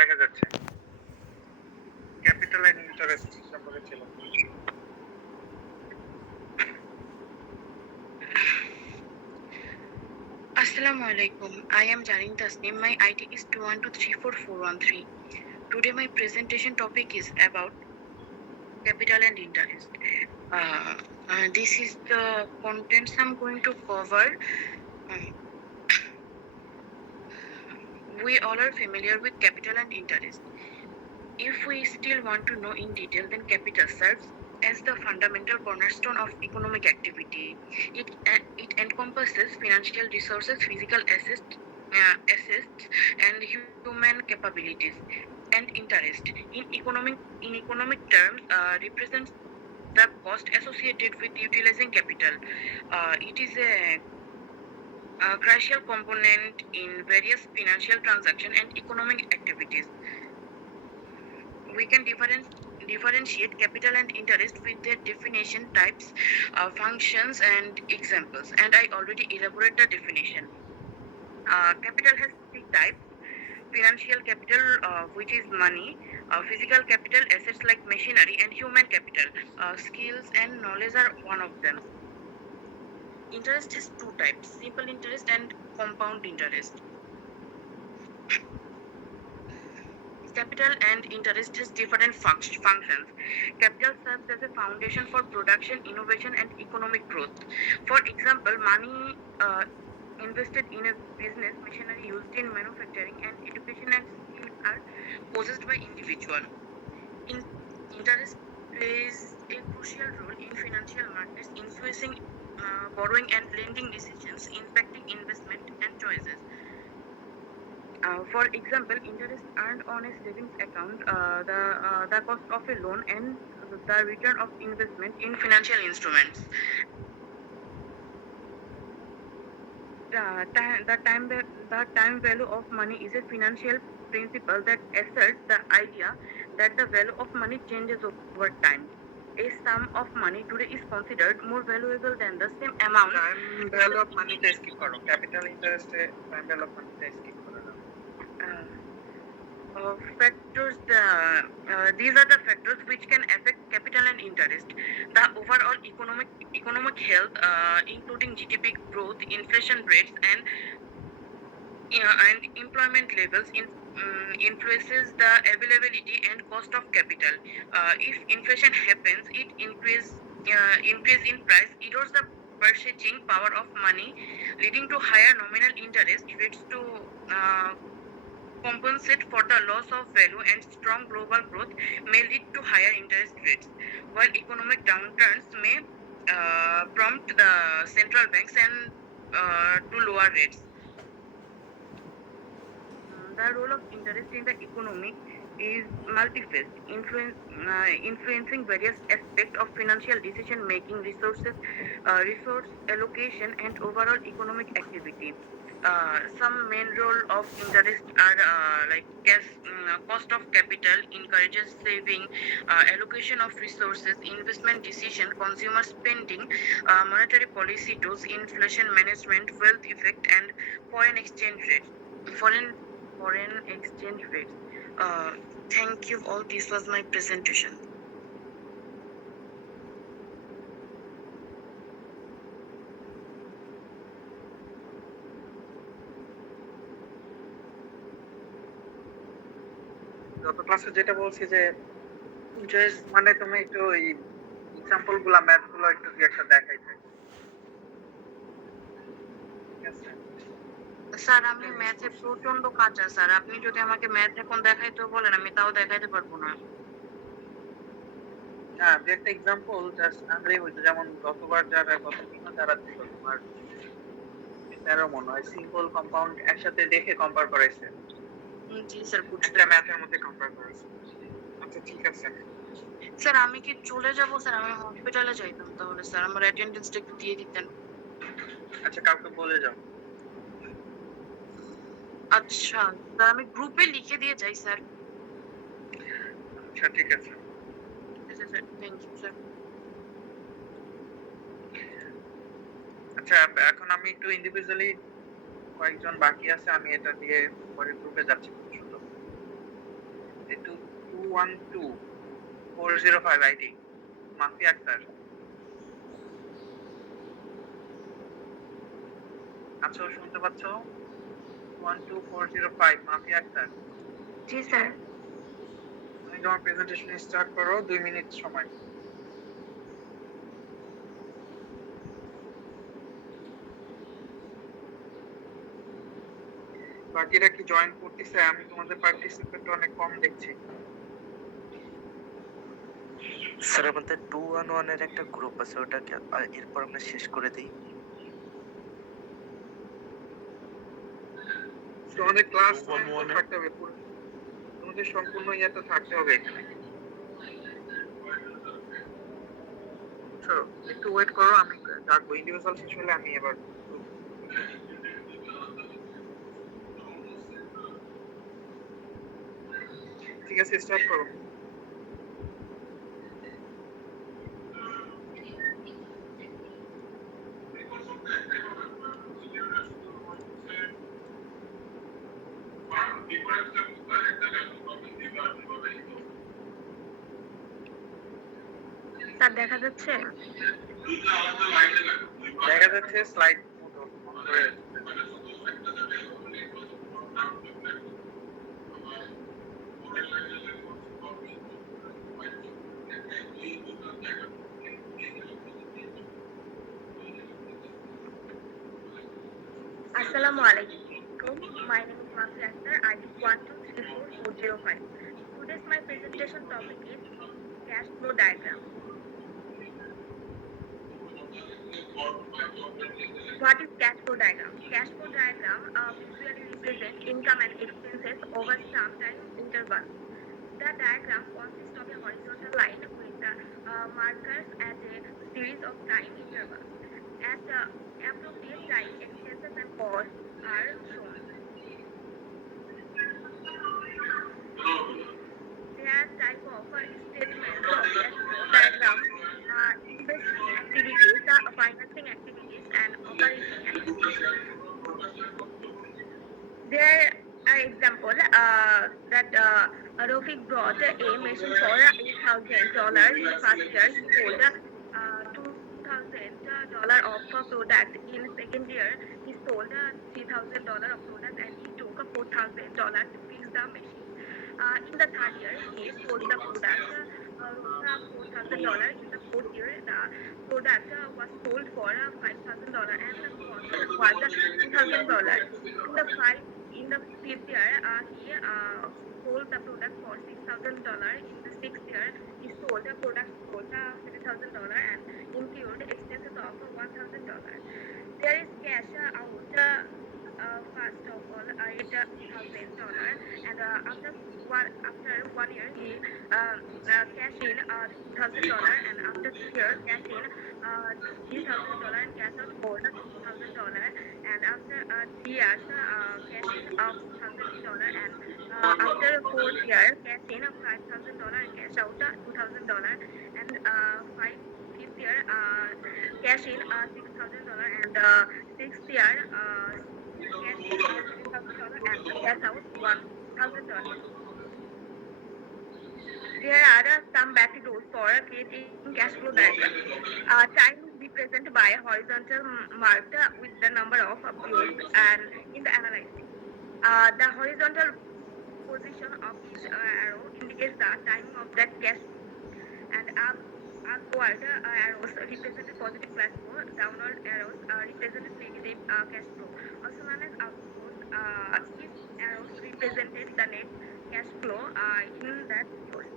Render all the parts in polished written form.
দেখা যাচ্ছে capital and interest সম্পর্কে ছিল। Assalamu alaikum. I am Jarin Tasnim. My ID is 212344113. Today my presentation topic is about capital and interest. This is the contents I'm going to cover. Um, we all are familiar with capital and interest. If we still want to know in detail, then capital serves as the fundamental cornerstone of economic activity. It encompasses financial resources, physical assets and human capabilities. And interest, in economic terms, represents the cost associated with utilizing capital. It is a crucial component in various financial transactions and economic activities. We can differentiate capital and interest with their definition, types, functions, and examples. And I already elaborate the definition. Capital has three types: financial capital, which is money; physical capital, assets like machinery; and human capital, skills and knowledge are one of them. Interest has two types: simple interest and compound interest. Capital and interest has different functions. Capital serves as a foundation for production, innovation, and economic growth. For example, money invested in a business, machinery used in manufacturing, and education and skills are possessed by individual. Interest plays a crucial role in financial markets, influencing borrowing and lending decisions, impacting investment and choices. For example, interest earned on a savings account, the cost of a loan, and the return of investment in financial instruments. The time value of money is a financial principle that asserts the idea that the value of money changes over time. A sum of money today is considered more valuable than the same amount. Time value of মানিটা স্কিপ করো, capital ইন্টারেস্টে time value of মানিটা স্কিপ করে দাও। Factors these are the factors which can affect capital and interest: the overall economic health, including GDP growth, inflation rates, and employment levels influences the availability and cost of capital. If inflation happens, it increase in price, erodes the purchasing power of money, leading to higher nominal interest rates to compensate for the loss of value, and strong global growth may lead to higher interest rates, while economic downturns may prompt the central banks and to lower rates. The role of interest in the economy is multifaceted, influencing various aspects of financial decision making, resource allocation, and overall economic activity. Some main role of interest are like cost of capital encourages saving, allocation of resources, investment decision, consumer spending, monetary policy tools, inflation management, wealth effect, and foreign exchange rate. Foreign exchange rates. Thank you all. This was my presentation. গত ক্লাসে যেটা বলছি যে interest মানে তুমি একটু এই example গুলা ম্যাথ গুলো একটু কি একটা দেখাইতে, ঠিক আছে? স্যার আমি ম্যাথে প্রচন্ড কাঁচা স্যার, আপনি যদি আমাকে ম্যাথ এখন দেখাইতে বলেন আমি তাও দেখাইতে পারবো না। হ্যাঁ, যে একটা এক্সাম্পল জাস্ট আনলেই হইতো, যেমন গতবার যারা গত দিনও যারা ছিল তোমার 13 মনে হয় সিম্পল কম্পাউন্ড একসাথে দেখে কম্পেয়ার করাইছে, জি স্যার বুঝতে একটা ম্যাথের মধ্যে কম্পেয়ার করাইছে। আচ্ছা ঠিক আছে স্যার, আমি কি চলে যাব স্যার? আমি হসপিটালে যাইতাম তাহলে স্যার, আমার অ্যাটেন্ডেন্সটা একটু দিয়ে দিতেন। আচ্ছা কাউকে বলে যাও। আচ্ছা স্যার, আমি গ্রুপে লিখে দিয়ে যাই স্যার। আচ্ছা ঠিক আছে স্যার থ্যাংক ইউ স্যার। আচ্ছা এখন আমি একটু ইন্ডিভিজুয়ালি কয়েকজন বাকি আছে, আমি এটা দিয়ে পরে গ্রুপে যাচ্ছি খুব সুন্দর। 212-405 ID মাফি আক্তার আছো, শুনতে পাচ্ছ? 212-405 মাফি আক্তার। জি স্যার। তুমি তোমার প্রেজেন্টেশন স্টার্ট করো, 2 মিনিট সময়। বাকিরা কি জয়েন করতেছে? আমি তোমাদের পার্টিসিপেন্ট অনেক কম দেখছি। স্যার আমাদের 211 এর একটা গ্রুপ আছে, ওটাকে এরপর আমরা শেষ করে দিই। তোমাদের ক্লাস থাকতে হবে, তোমাদের সম্পূর্ণ ইয়েটা থাকতে হবে এখানে। একটু ওয়েট করো, আমি ডাকবো। ইন্ডিভিজুয়াল শেষ হলে আমি এবার ঠিক আছে, স্টার্ট করো। স্যার দেখা যাচ্ছে? দেখা যাচ্ছে slide Assalamu alaikum. My name is Mafi Akhtar. ID 1234405. Today's my presentation topic is cash flow diagram. What is cash flow diagram? Cash flow diagram visually represents income and expenses over some time interval. The diagram consists of a horizontal line with markers at a series of time intervals. At the appropriate time, expenses and costs are shown. There are type of statements of cash flow diagram: investing activities, financing activities, and operating activities. There are example that Rofik brought a machine for $8,000 in first year. He sold $2,000 of product. In second year, he sold $3,000 of product, and he took $4,000 to fix the machine. In the third year, he sold the product $4,000. In the fourth year, the product was sold for $5,000, and the cost was $3,000. In the fifth year, he sold the product for $6,000. In the sixth year, he sold the product for $7,000 and incurred expenses of $1,000. There is cash out first of all $8,000, and after 1 year he cash in $2,000, and after 2 years cash in $3,000 and cash out for $2,000, and after 3 years cash in $4,000, and after fourth year cash in $5,000 and cash out $2,000, and fifth year cash in $6,000, and sixth year cash in $3,000 and cash out $1,000. There are some basic rules for creating cash flow diagram. Time is represented by a horizontal marked with the number of views and in the analysis. The horizontal position of each arrow indicates the timing of that cash flow, and upward arrows represented positive cash flow, downward arrows represented negative cash flow, also known as outflows. Each arrows represented the net cash flow in that source.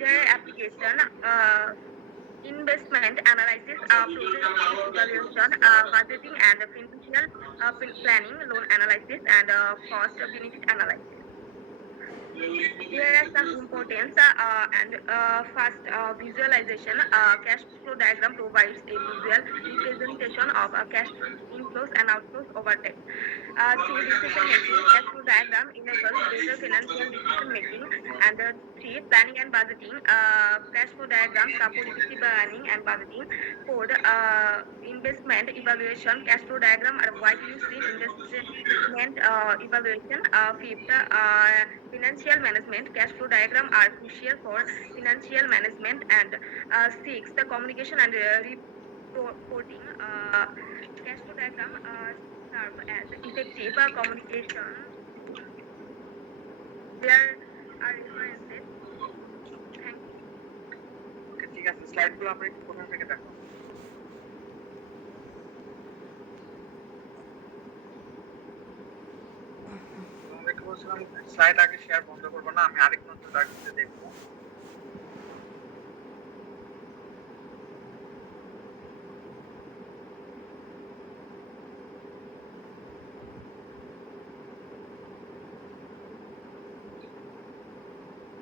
Their application: investment analysis, project evaluation, budgeting and financial planning, loan analysis, and cost benefit analysis. Here are some importance and first visualization. Cash flow diagram provides a visual representation of cash inflows and outflows over time. Two, decision making. Cash flow diagram enables better financial decision making. And three, planning and budgeting. Cash flow diagram support effective planning and budgeting. Four, investment evaluation. Cash flow diagram are widely used in investment evaluation. Fifth, financial management. Cash flow diagram are crucial for financial management. And six, the communication and reporting. Cash flow diagram serve as effective communication. There are references. Thank you. ওকে, ঠিক আছে, স্লাইডগুলো আমরা একটু প্রথম থেকে দেখো। তোমাদেরকে বলছিলাম slide আগে শেয়ার বন্ধ করবো না, আমি আরেক নতুন ডাকুতে দেখবো।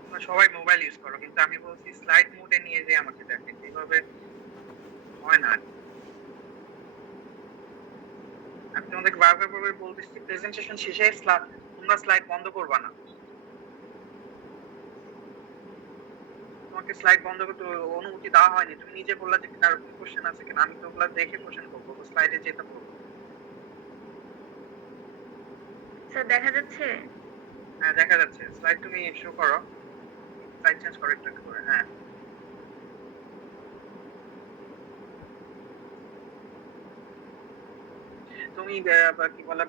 তোমরা সবাই মোবাইল ইউজ করো, কিন্তু আমি বলছি স্লাইড মোডে নিয়ে যে আমাকে দেখে, এইভাবে হয় না। আমি তোমাদেরকে বারবার বলতেছি প্রেজেন্টেশন শেষে তোমরা স্লাইড বন্ধ করবা না। তোমাকে স্লাইড বন্ধ করতে অনুমতি দেওয়া হয়নি। তুমি নিজে বললা যে কার কোন কোশ্চেন আছে কিনা, আমি তো ওগুলা দেখে কোশ্চেন করবো, স্লাইডে যেতে বলবো। স্যার দেখা যাচ্ছে? হ্যাঁ দেখা যাচ্ছে। স্লাইড তুমি শো করো, স্লাইড চেঞ্জ করো একটু একটু করে। হ্যাঁ, তুমি কি বলে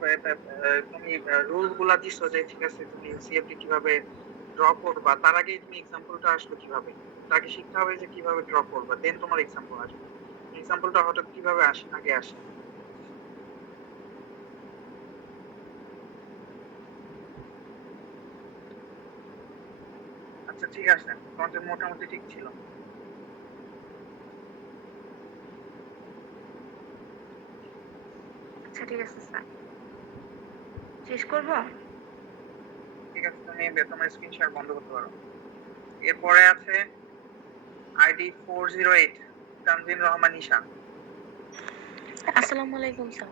তুমি রুলস গুলা দিছো যে ঠিক আছে তুমি সিএফডি কিভাবে ড্র করবা, তার আগে তুমি এক্সাম্পলটা আসবে কিভাবে, তাকে শিখতে হবে যে কিভাবে ড্র করবা, দেন তোমার এক্সাম্পল আসবে। এক্সাম্পলটা হঠাৎ কিভাবে আসে, আগে আসে। আচ্ছা ঠিক আছে, তোমাদের মোটামুটি ঠিক ছিল। আচ্ছা ঠিক আছে স্যার, শেষ করবো? ঠিক আছে, তুমি তোমার স্ক্রিন শেয়ার বন্ধ করতে পারো। এরপরে আছে আইডি 408 তানজিন রহমান ঈশা। আসসালামু আলাইকুম স্যার।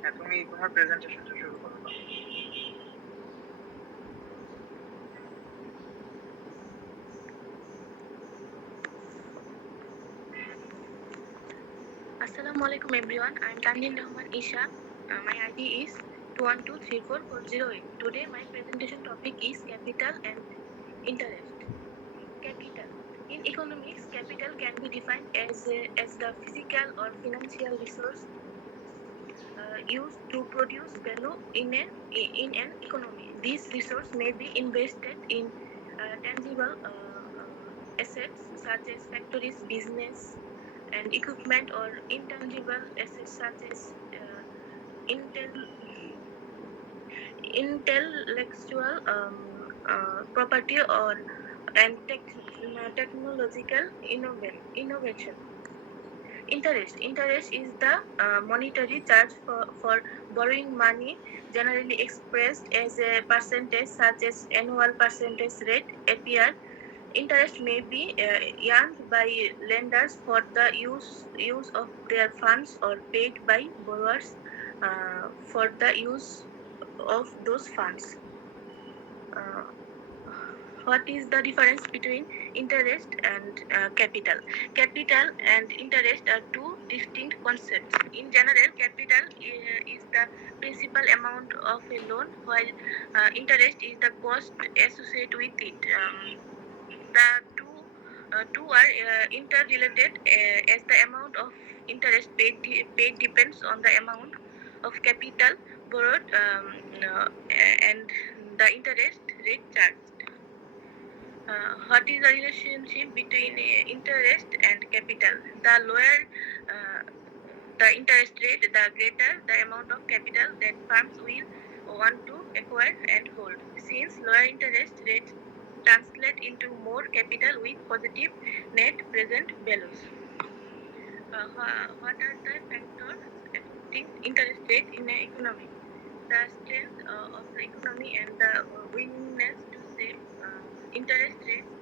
হ্যাঁ, তুমি তোমার প্রেজেন্টেশনটা শুরু করো। Assalamu alaikum everyone. I am Tanjin Rahman Isha. My ID is 2123448. Today my presentation topic is capital and interest. Capital. In economics, capital can be defined as the physical or financial resource used to produce value in an economy. This resource may be invested in tangible assets such as factories, business, and equipment, or intangible assets such as intellectual property and technological innovation. Interest is the monetary charge for borrowing money, generally expressed as a percentage such as annual percentage rate (APR). Interest may be earned by lenders for the use of their funds or paid by borrowers for the use of those funds. What is the difference between interest and capital? Capital and interest are two distinct concepts. In general, capital is the principal amount of a loan, while interest is the cost associated with it. The two are interrelated as the amount of interest paid depends on the amount of capital borrowed and the interest rate charged. What is the relationship between interest and capital? The lower the interest rate, the greater the amount of capital that firms will want to acquire and hold. Since lower interest rates translate into more capital with positive net present values. What are the factors affecting interest rate in an economy? the strength of the economy and the willingness to save interest rates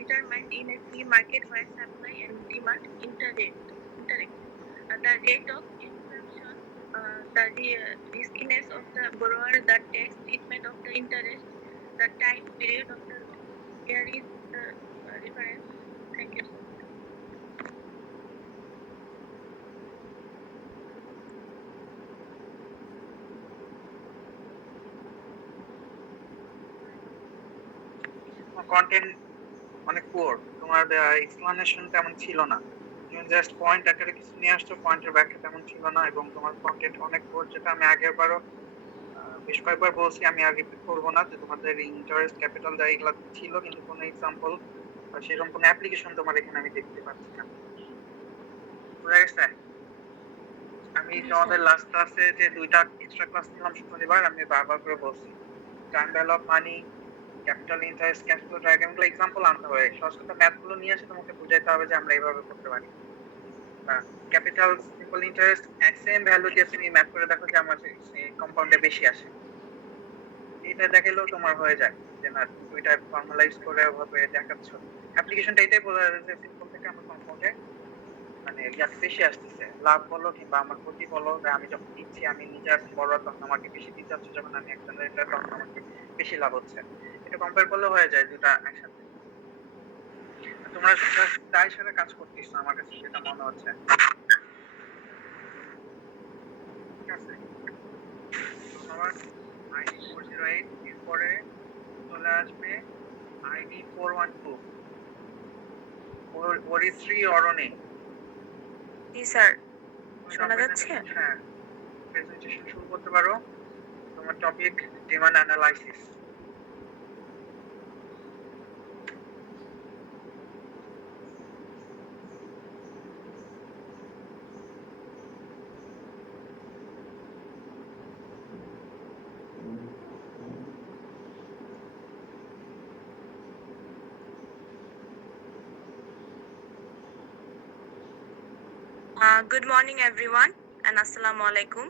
determined in a free market where supply and demand interact. The rate of inflation, the riskiness of the borrower, the tax treatment of the interest, the time period of the loan. Here is the reference. Thank you so much. Content অনেক poor, তোমার explanation তেমন ছিল না, তুমি just point আকারে কিছু নিয়ে আসছো, পয়েন্টের ব্যাখ্যা তেমন ছিল না, এবং তোমার কন্টেন্ট অনেক পুয়ার, যেটা আমি আগেরবারও বেশ কয়েকবার বলছি, আমি আর রিপিট করবো না, যে তোমাদের ইন্টারেস্ট ক্যাপিটাল যা এগুলো ছিল, কিন্তু কোনো এক্সাম্পল বা সেরকম কোনো অ্যাপ্লিকেশন তোমার এখানে আমি দেখতে পাচ্ছি না। বুঝা গেছে? আমি তোমাদের লাস্ট ক্লাসে যে 2টা এক্সট্রা ক্লাস নিলাম শনিবার, আমি বারবার করে বলছি time value of money, capital interest, cash flow diagram গুলো এক্সাম্পল আনতে হবে, সহজ কথা ম্যাথ গুলো নিয়ে এসে তোমাকে বুঝাইতে হবে যে আমরা এইভাবে করতে পারি। Capital simple interest same value দিয়ে তুমি ম্যাথ করে দেখো যে আমার কম্পাউন্ডে বেশি আসে, এটা দেখাইলেও তোমার হয়ে যায় যে না দুইটা ফর্মালাইজ করে ওভাবে দেখাচ্ছ। অ্যাপ্লিকেশনটা এটাই বোঝা যাচ্ছে যে সিম্পল থেকে আমার কম্পাউন্ডে মানে ইয়াত বেশি আসতেছে, লাভ বলো কিংবা আমার ক্ষতি বলো, যে আমি যখন দিচ্ছি, আমি নিজে এখন বড় তখন আমাকে বেশি দিতে হচ্ছে, যখন আমি একজনের এটা তখন আমাকে বেশি লাভ হচ্ছে, এটা কম্পেয়ার করলে হয়ে যায় দুটা একসাথে। তোমরা দায় সাথে কাজ করতেছো আমার কাছে সেটা মনে হচ্ছে, ঠিক আছে? তোমার আইডি 408 এরপরে চলে আসবে আইডি 412 ওরিশ্রী অরণি। জি স্যার, শোনা যাচ্ছে? হ্যাঁ, প্রেজেন্টেশন শুরু করতে পারো। তোমার topic demand analysis. Good morning everyone and assalamu alaikum.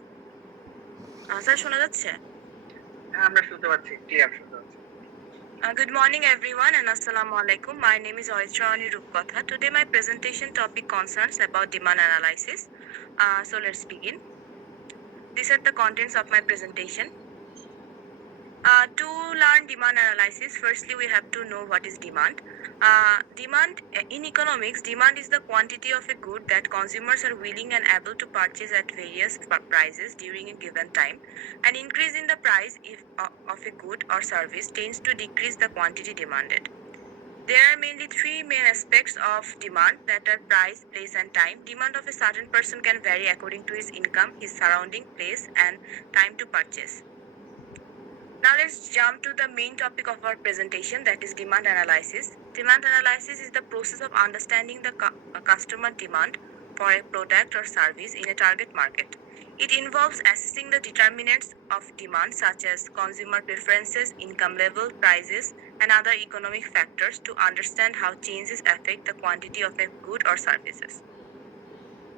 Sir, শোনা যাচ্ছে? হ্যাঁ, আমরা শুনতে পাচ্ছি, ক্লিয়ার শুনতে পাচ্ছি। Good morning everyone and assalamu alaikum. My name is Oitrani Rupkotha. Today my presentation topic concerns about demand analysis. So let's begin. These are the contents of my presentation. To learn demand analysis, firstly we have to know what is demand. Demand in economics, demand is the quantity of a good that consumers are willing and able to purchase at various prices during a given time. An increase in the price of a good or service tends to decrease the quantity demanded. There are mainly three main aspects of demand, that are price, place and time. Demand of a certain person can vary according to his income, his surrounding, place and time to purchase. Now let's jump to the main topic of our presentation, that is demand analysis. Demand analysis is the process of understanding the customer demand for a product or service in a target market. It involves assessing the determinants of demand such as consumer preferences, income level, prices, and other economic factors to understand how changes affect the quantity of a good or services.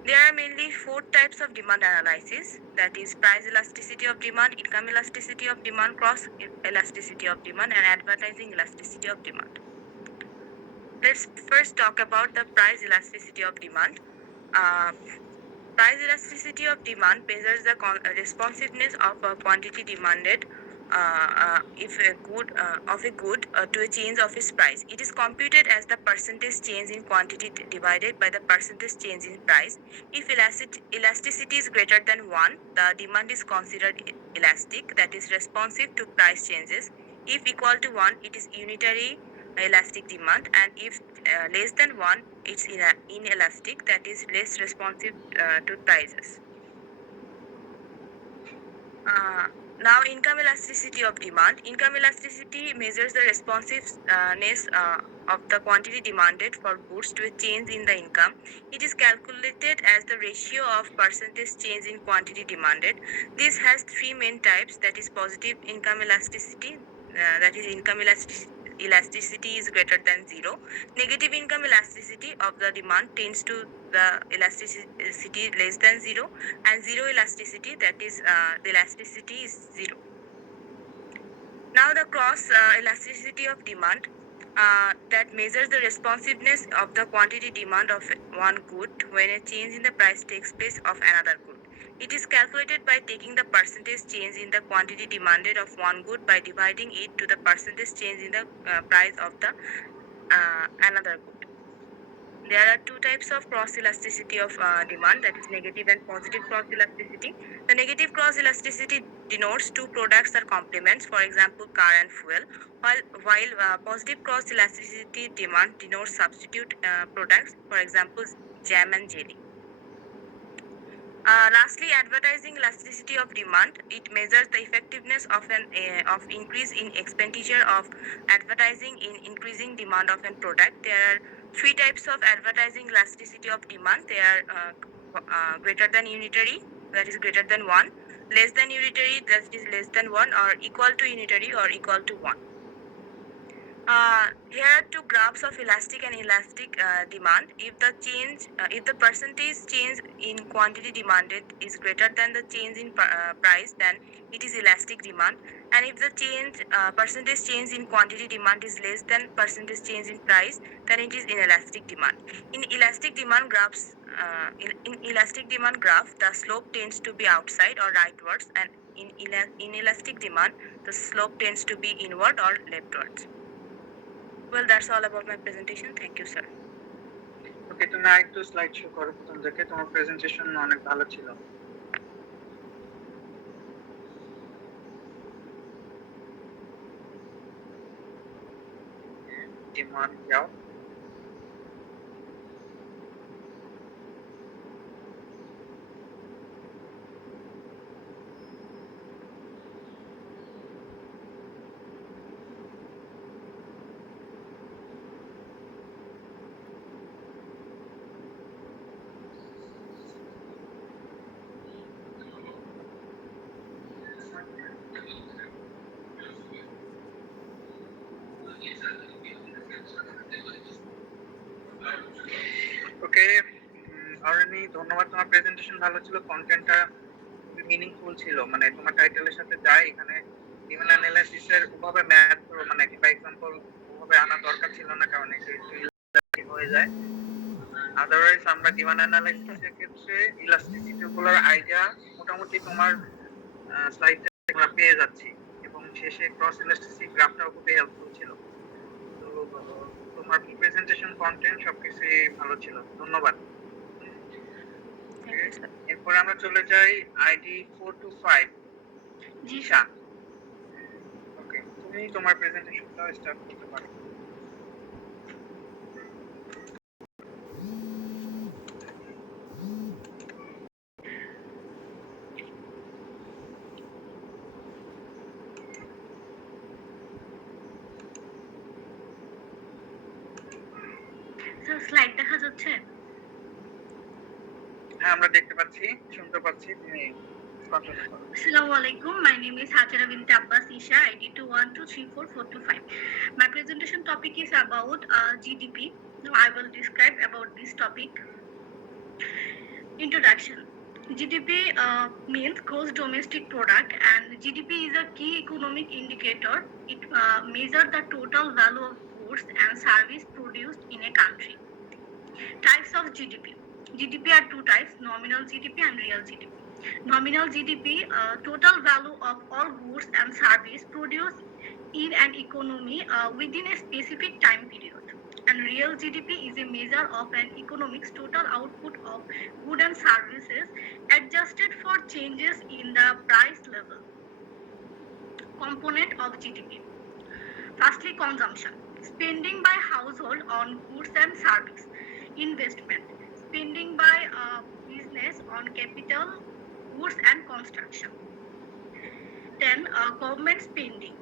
There are mainly 4 types of demand analysis, that is price elasticity of demand, income elasticity of demand, cross elasticity of demand, and advertising elasticity of demand. Let's first talk about the price elasticity of demand. Price elasticity of demand measures the responsiveness of a quantity demanded if a good to a change of its price. It is computed as the percentage change in quantity divided by the percentage change in price. If elasticity is greater than 1, the demand is considered elastic, that is responsive to price changes. If equal to 1, it is unitary elastic demand, and if less than 1, it's inelastic, that is less responsive to prices. Now income elasticity of demand. Income elasticity measures the responsiveness of the quantity demanded for goods to a change in the income. It is calculated as the ratio of percentage change in quantity demanded. This has 3 main types, that is positive income elasticity, that is income elasticity is greater than 0. Negative income elasticity of the demand tends to the elasticity less than 0, and zero elasticity, that is the elasticity is 0. Now the cross elasticity of demand that measures the responsiveness of the quantity demand of one good when a change in the price takes place of another good. It is calculated by taking the percentage change in the quantity demanded of one good by dividing it to the percentage change in the price of the another good. There are two types of cross elasticity of demand, that is negative and positive cross elasticity. The negative cross elasticity denotes two products or complements, for example, car and fuel, while positive cross elasticity demand denotes substitute products, for example, jam and jelly. Lastly, advertising elasticity of demand. It measures the effectiveness of an of increase in expenditure of advertising in increasing demand of a product. There are three types of advertising elasticity of demand. They are greater than unitary, that is greater than 1, less than unitary, that is less than 1, or equal to unitary or equal to 1. Here are two graphs of elastic and elastic demand. If the percentage change in quantity demanded is greater than the change in price, then it is elastic demand. And if the percentage change in quantity demand is less than percentage change in price, then it is inelastic demand. In elastic demand graphs, in elastic demand graph, the slope tends to be outside or rightwards, and in inelastic demand, the slope tends to be inward or leftwards. Well, that's all about my presentation. Thank you, sir. ওকে, তুমি আরেকটু slide show করো প্রথম থেকে, তোমার presentation অনেক ভালো ছিল। Demand যাও। ওকে, অরণি, ধন্যবাদ, তোমার প্রেজেন্টেশন ভালো ছিল, কন্টেন্টটা মিনিংফুল ছিল, মানে তোমার টাইটেলের সাথে যায়। এখানে ডিমান্ড অ্যানালাইসিসের ওভাবে ম্যাথ মানে কিংবা এক্সাম্পল ওভাবে আনা দরকার ছিল না, কারণ এটা একটু ইলাস্টিক হয়ে যায়। আদারওয়াইজ আমরা ডিমান্ড অ্যানালাইসিসের ক্ষেত্রে ইলাস্টিসিটি গুলোর আইডিয়া মোটামুটি তোমার স্লাইডে আমরা পেয়ে যাচ্ছি, এবং শেষে ক্রস ইলাস্টিসিটি গ্রাফটাও খুবই হেল্পফুল ছিল। তো তোমার প্রেজেন্টেশন, কন্টেন্ট সবকিছুই ভালো ছিল, ধন্যবাদ। এরপরে আমরা চলে যাই আইডি 425 জিশা। ওকে, তুমি তোমার প্রেজেন্টেশনটা স্টার্ট করতে পারো। স্লাইড দেখা যাচ্ছে? হ্যাঁ, আমরা দেখতে পাচ্ছি, শুনতে পাচ্ছি, তুমি কন্টিনিউ করো। Assalamu alaikum. My name is Hajara bint Abbas Isha, ID 2123445. My presentation topic is about GDP. Now I will describe about this topic. Introduction. GDP means gross domestic product, and GDP is a key economic indicator. It measures the total value of goods and service produced in a country. Types of GDP. GDP are two types: nominal GDP and real GDP. Nominal GDP, total value of all goods and service produced in an economy within a specific time period. And real GDP is a measure of an economic's total output of goods and services adjusted for changes in the price level. Component of GDP. Firstly, consumption. Spending by household on goods and service. Investment. Spending by business on capital, goods and construction. Then government spending.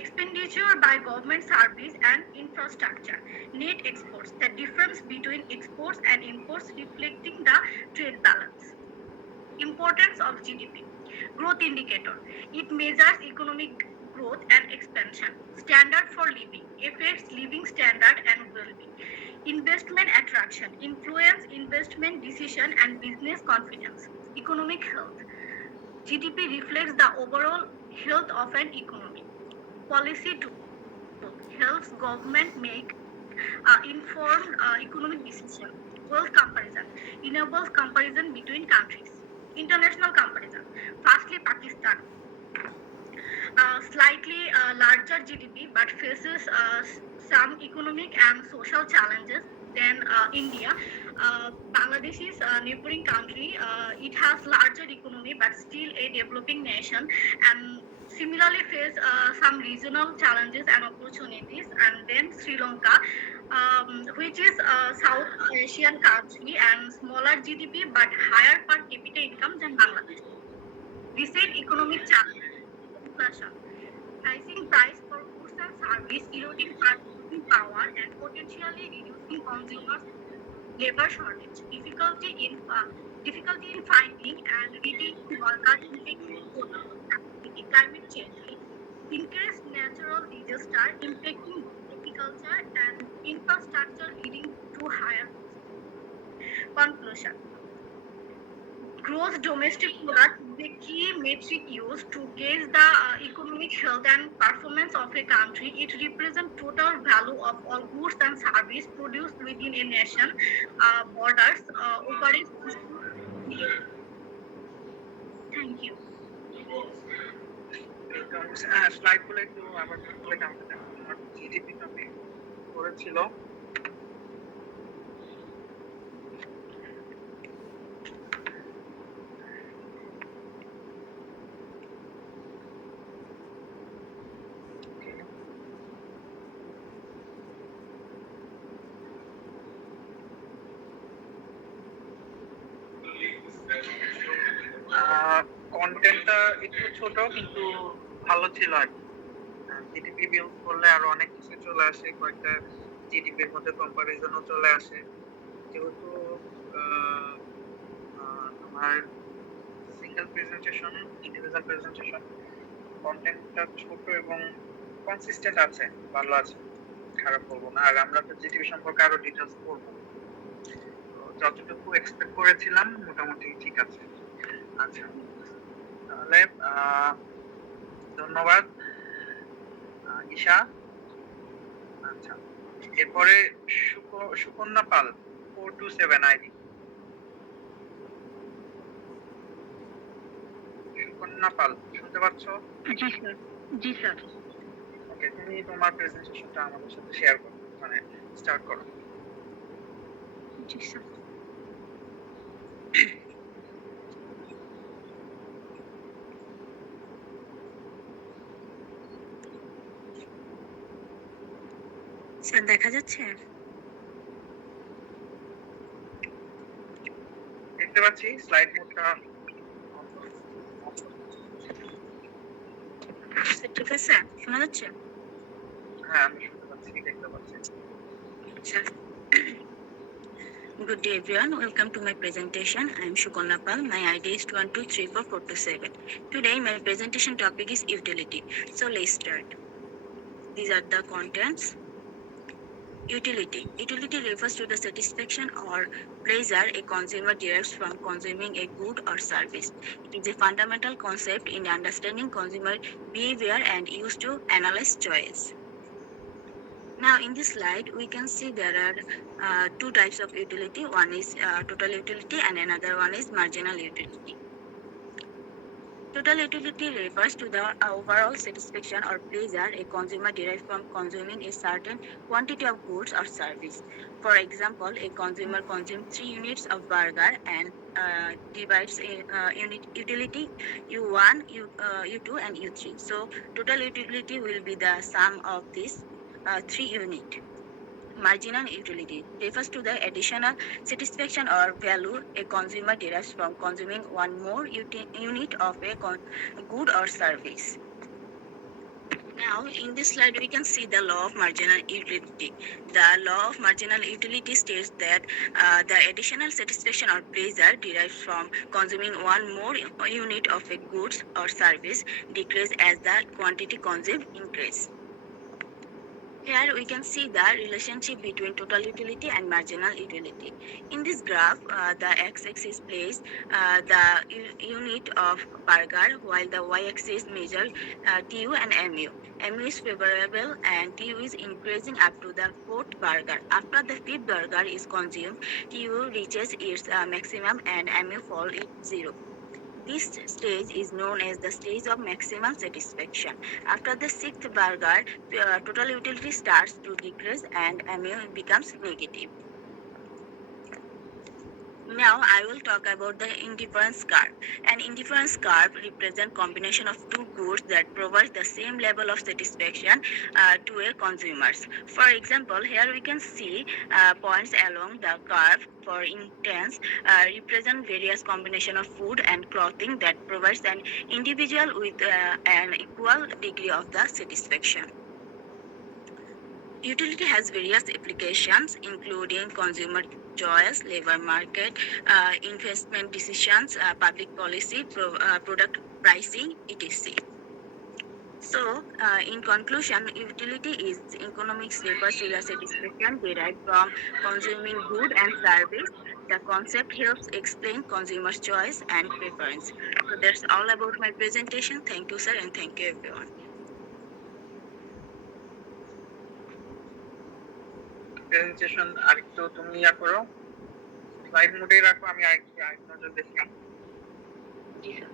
Expenditure by government service and infrastructure. Net exports, the difference between exports and imports reflecting the trade balance. Importance of GDP. Growth indicator. It measures economic growth and expansion. Standard for living affects living standard and well-being. Investment attraction influence investment decision and business confidence. Economic health. GDP reflects the overall health of an economy. Policy tools helps government make informed economic decision. Wealth comparison enables comparison between countries. International comparison. Firstly, Pakistan, slightly larger GDP but faces some economic and social challenges than India. Bangladesh is a neighboring country. It has larger economy but still a developing nation and similarly face some regional challenges and opportunities. And then Sri Lanka, which is a South Asian country and smaller GDP but higher per capita income than Bangladesh. Recent economic challenges, inflation, rising price for goods and service, eroding purchasing power, and potentially reducing consumers' labor shortage, difficulty in finding and retaining workers impacting productivity, climate change, increased natural disaster impacting agriculture and infrastructure leading to higher costs. Conclusion. Gross domestic product is a key metric used to gauge the economic health and performance of a country. It represents total value of all goods and services produced within a nation borders over a specific period. Thank you. স্লাইডগুলো একটু আবার করে জানতে চাই তোমার GDP topic করেছিল কন্টেন্টটা একটু ছোট কিন্তু ভালো ছিল আর কি জিডিপি বিল্ড করলে আরো অনেক কিছু চলে আসে কয়েকটা জিডিপির মধ্যে কম্পারিজনও চলে আসে যেহেতু তোমার সিঙ্গেল প্রেজেন্টেশন ইন্ডিভিজুয়াল প্রেজেন্টেশন কন্টেন্টটা ছোট এবং কনসিস্টেন্ট আছে ভালো আছে খারাপ বলবো না আর আমরা তো জিডিপি সম্পর্কে আরো ডিটেলস পড়বো যতটুকু এক্সপেক্ট করেছিলাম মোটামুটি ঠিক আছে আচ্ছা তাহলে ধন্যবাদ ঈশা আচ্ছা এরপরে সুকন্যা পাল 427 আইডি সুকন্যা পাল শুনতে পাচ্ছ জি স্যার। জি স্যার। ওকে তুমি তোমার প্রেজেন্টেশনটা আমাদের সাথে শেয়ার করো মানে স্টার্ট করো জি স্যার। স্যার দেখা যাচ্ছে? দেখতে পাচ্ছি স্লাইড মোডটা ঠিক আছে, শোনা যাচ্ছে? হ্যাঁ আমি শুনতে পাচ্ছি দেখতে পাচ্ছি Good day everyone, welcome to my presentation. I am Shukonna Pal. My ID is 1234427. Today my presentation topic is utility. So let's start. These are the contents. Utility. Utility refers to the satisfaction or pleasure a consumer derives from consuming a good or service. It is a fundamental concept in understanding consumer behavior and used to analyze choice. Now in this slide we can see there are two types of utility. One is total utility and another one is marginal utility. Total utility refers to the overall satisfaction or pleasure a consumer derives from consuming a certain quantity of goods or service. For example, a consumer consumes 3 units of burger and divides unit utility U1, U2 and U3. So total utility will be the sum of these 3 units. Marginal utility refers to the additional satisfaction or value a consumer derives from consuming one more unit of a good or service. Now, in this slide, we can see the law of marginal utility. The law of marginal utility states that the additional satisfaction or pleasure derived from consuming one more unit of a goods or service decrease as the quantity consumed increase. Here we can see the relationship between total utility and marginal utility. In this graph, the x-axis plays the unit of burger, while the y-axis measures TU and MU. MU is favorable and TU is increasing up to the fourth burger. After the fifth burger is consumed, TU reaches its maximum and MU falls at zero. This stage is known as the stage of maximum satisfaction. After the sixth burger, total utility starts to decrease and MU becomes negative. Now I will talk about the indifference curve. An indifference curve represents combination of two goods that provide the same level of satisfaction to a consumers. For example, here we can see points along the curve for intense represent various combination of food and clothing that provides an individual with an equal degree of the satisfaction. Utility has various applications, including consumer choice, labor market, investment decisions, public policy, product pricing, etc. So, in conclusion, utility is economics refers to the satisfaction derived from consuming good and service. The concept helps explain consumer choice and preference. So that's all about my presentation. Thank you, sir, and thank you, everyone. Presentation আরেকটু তুমি ইয়া করো, slide মোডে রাখো, আমি আরেকটু নজর দেখি। জি sir.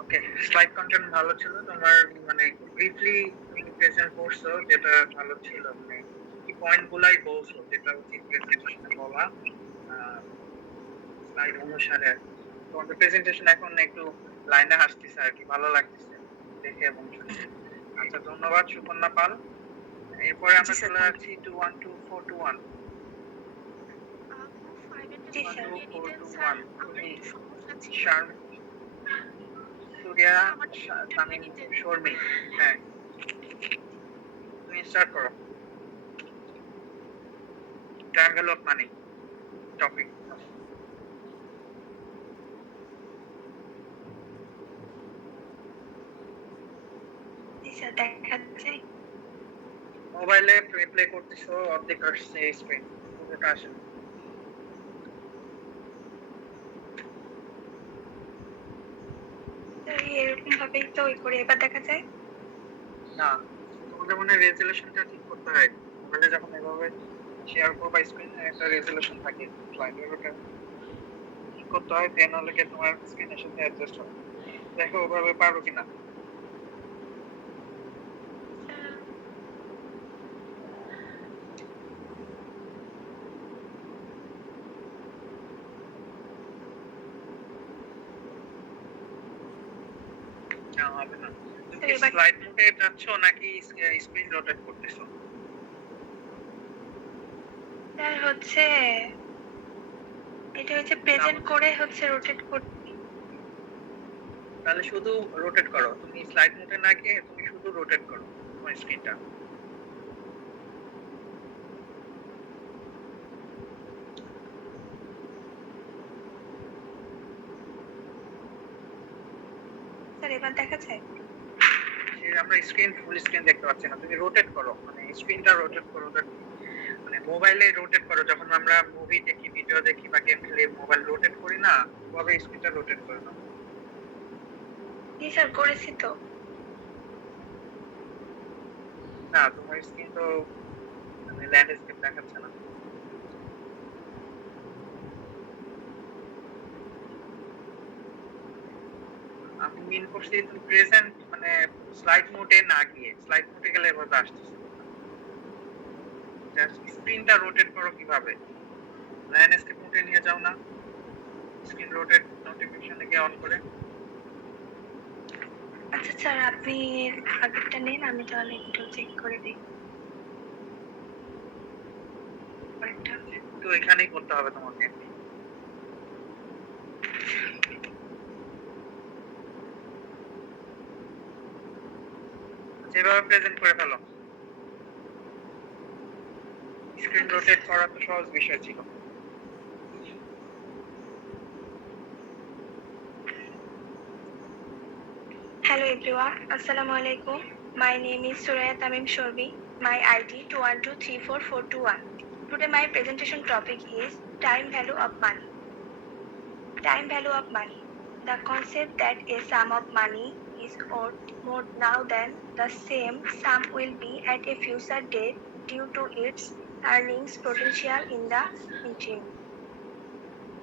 ওকে, slide content ভালো ছিল তোমার, মানে ব্রিফলি তুমি প্রেজেন্ট করছো, যেটা ভালো ছিল, মানে কি পয়েন্ট গুলাই বলছো যেটা উচিত প্রেজেন্টেশনে বলা স্লাইড অনুসারে। তোমাদের প্রেজেন্টেশন এখন একটু লাইনে আসতেছে আর কি, ভালো লাগতেছে দেখে এবং শুনে। আচ্ছা, ধন্যবাদ সুকন্যা পাল। এরপরে আমরা চলে যাচ্ছি 212421। সুরিয়া, তামিম, শর্মি, হ্যাঁ তুমি স্টার্ট করো। Triangle of money topic. মোবাইলে প্লে করতেছো, অর্ধেক আসছে স্ক্রিন, পুরোটা আসে এরকম ভাবেই তো ওই করে এবার দেখা যায় না। তোমাদের মনে রেজুলেশনটা ঠিক করতে হয়। মোবাইলে যখন এভাবে শেয়ার করবা স্ক্রিন, একটা রেজুলেশন থাকে, স্লাইডের ওটা ঠিক করতে হয়, দেন হলে কি তোমার স্ক্রিনের সাথে অ্যাডজাস্ট হবে। দেখো ওভাবে পারো কিনা। না, হবে না। তুমি স্লাইড মোডে যাচ্ছ নাকি স্ক্রিন রোটেট করতেছো? স্যার হচ্ছে এটা হচ্ছে প্রেজেন্ট করে হচ্ছে রোটেট করতে। তাহলে শুধু রোটেট করো, তুমি স্লাইড মোডে না গিয়ে তুমি শুধু রোটেট করো তোমার স্ক্রিনটা। স্যার এবার দেখা যায়? আমরা স্ক্রিন ফুল স্ক্রিন দেখতে পাচ্ছি না, তুমি রোটেট করো, মানে স্ক্রিনটা রোটেট করো, মানে মোবাইলে রোটেট করো। যখন আমরা মুভি দেখি, ভিডিও দেখি বা গেম খেলি, মোবাইল রোটেট করি না, ওভাবে স্ক্রিনটা রোটেট করে নাও। জি স্যার, করেছি তো। না, তোমার স্ক্রিন তো মানে ল্যান্ডস্কেপ দেখাচ্ছে না। আমি মিন করছি তুমি প্রেজেন্ট মানে স্লাইড মোডে না গিয়ে, স্লাইড মোডে গেলে এভাবে আসতেছে। জাস্ট স্ক্রিনটা রোটেট করো কিভাবে, ল্যান্ডস্কেপ মোডে নিয়ে যাও না, স্ক্রিন রোটেট নোটিফিকেশনে গিয়ে অন করে। স্যার আপনি আগেরটা নেন, আমি তাহলে একটু চেক করে দিই পরেরটা। তো এখানেই করতে হবে তোমাকে। যেভাবে প্রেজেন্ট করে ফেলো, স্ক্রিন রোটেট করা তো সহজ বিষয় ছিল। Hello everyone, Assalamu alaikum. My name is Suraya Tamim Shorbi. My ID 2123441. Today my presentation topic is time value of money. Time value of money. The concept that a sum of money is owed more now than the same sum will be at a future date due to its earnings potential in the interim.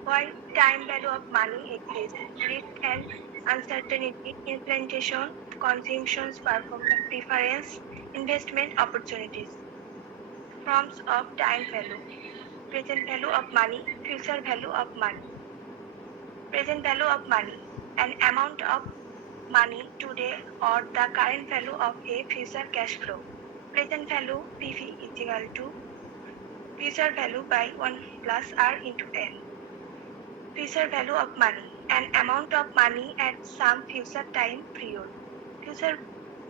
While time value of money exists, risk and uncertainty, implementation, consumption's preference, investment opportunities. Forms of time value. Present value of money, future value of money. Present value of money. An amount of money today or the current value of a future cash flow. Present value PV is equal to future value by 1 plus R into N. Future value of money, an amount of money at some future time period. Future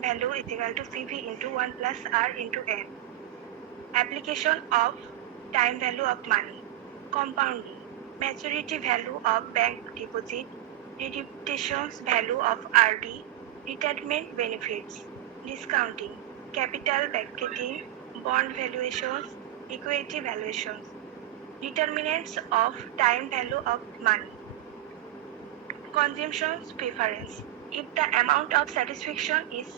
value is equal to PV into 1 plus R into N. Application of time value of money. Compounding. Maturity value of bank deposit. Redemption value of RD. Retirement benefits. Discounting. Capital bracketing. Bond valuations. Equity valuations. Determinants of time value of money. Consumption preference. If the amount of satisfaction is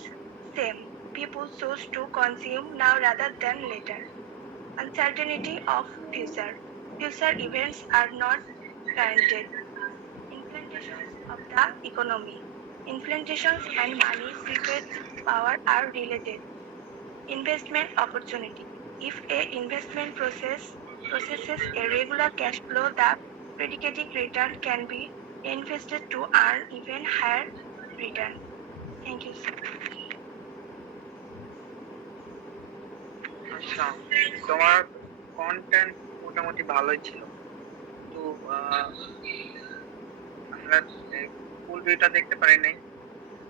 same, people choose to consume now rather than later. Uncertainty of future. Future events are not guaranteed. Implementations of the economy. Implementations and money purchasing power are related. Investment opportunity. If a investment processes a regular cash flow, the predicted return can be invested to earn even higher return. Thank you, sir. আচ্ছা, তোমার content মোটামুটি ভালোই ছিল, তো আমরা ফুল ভিউটা দেখতে পারি নাই।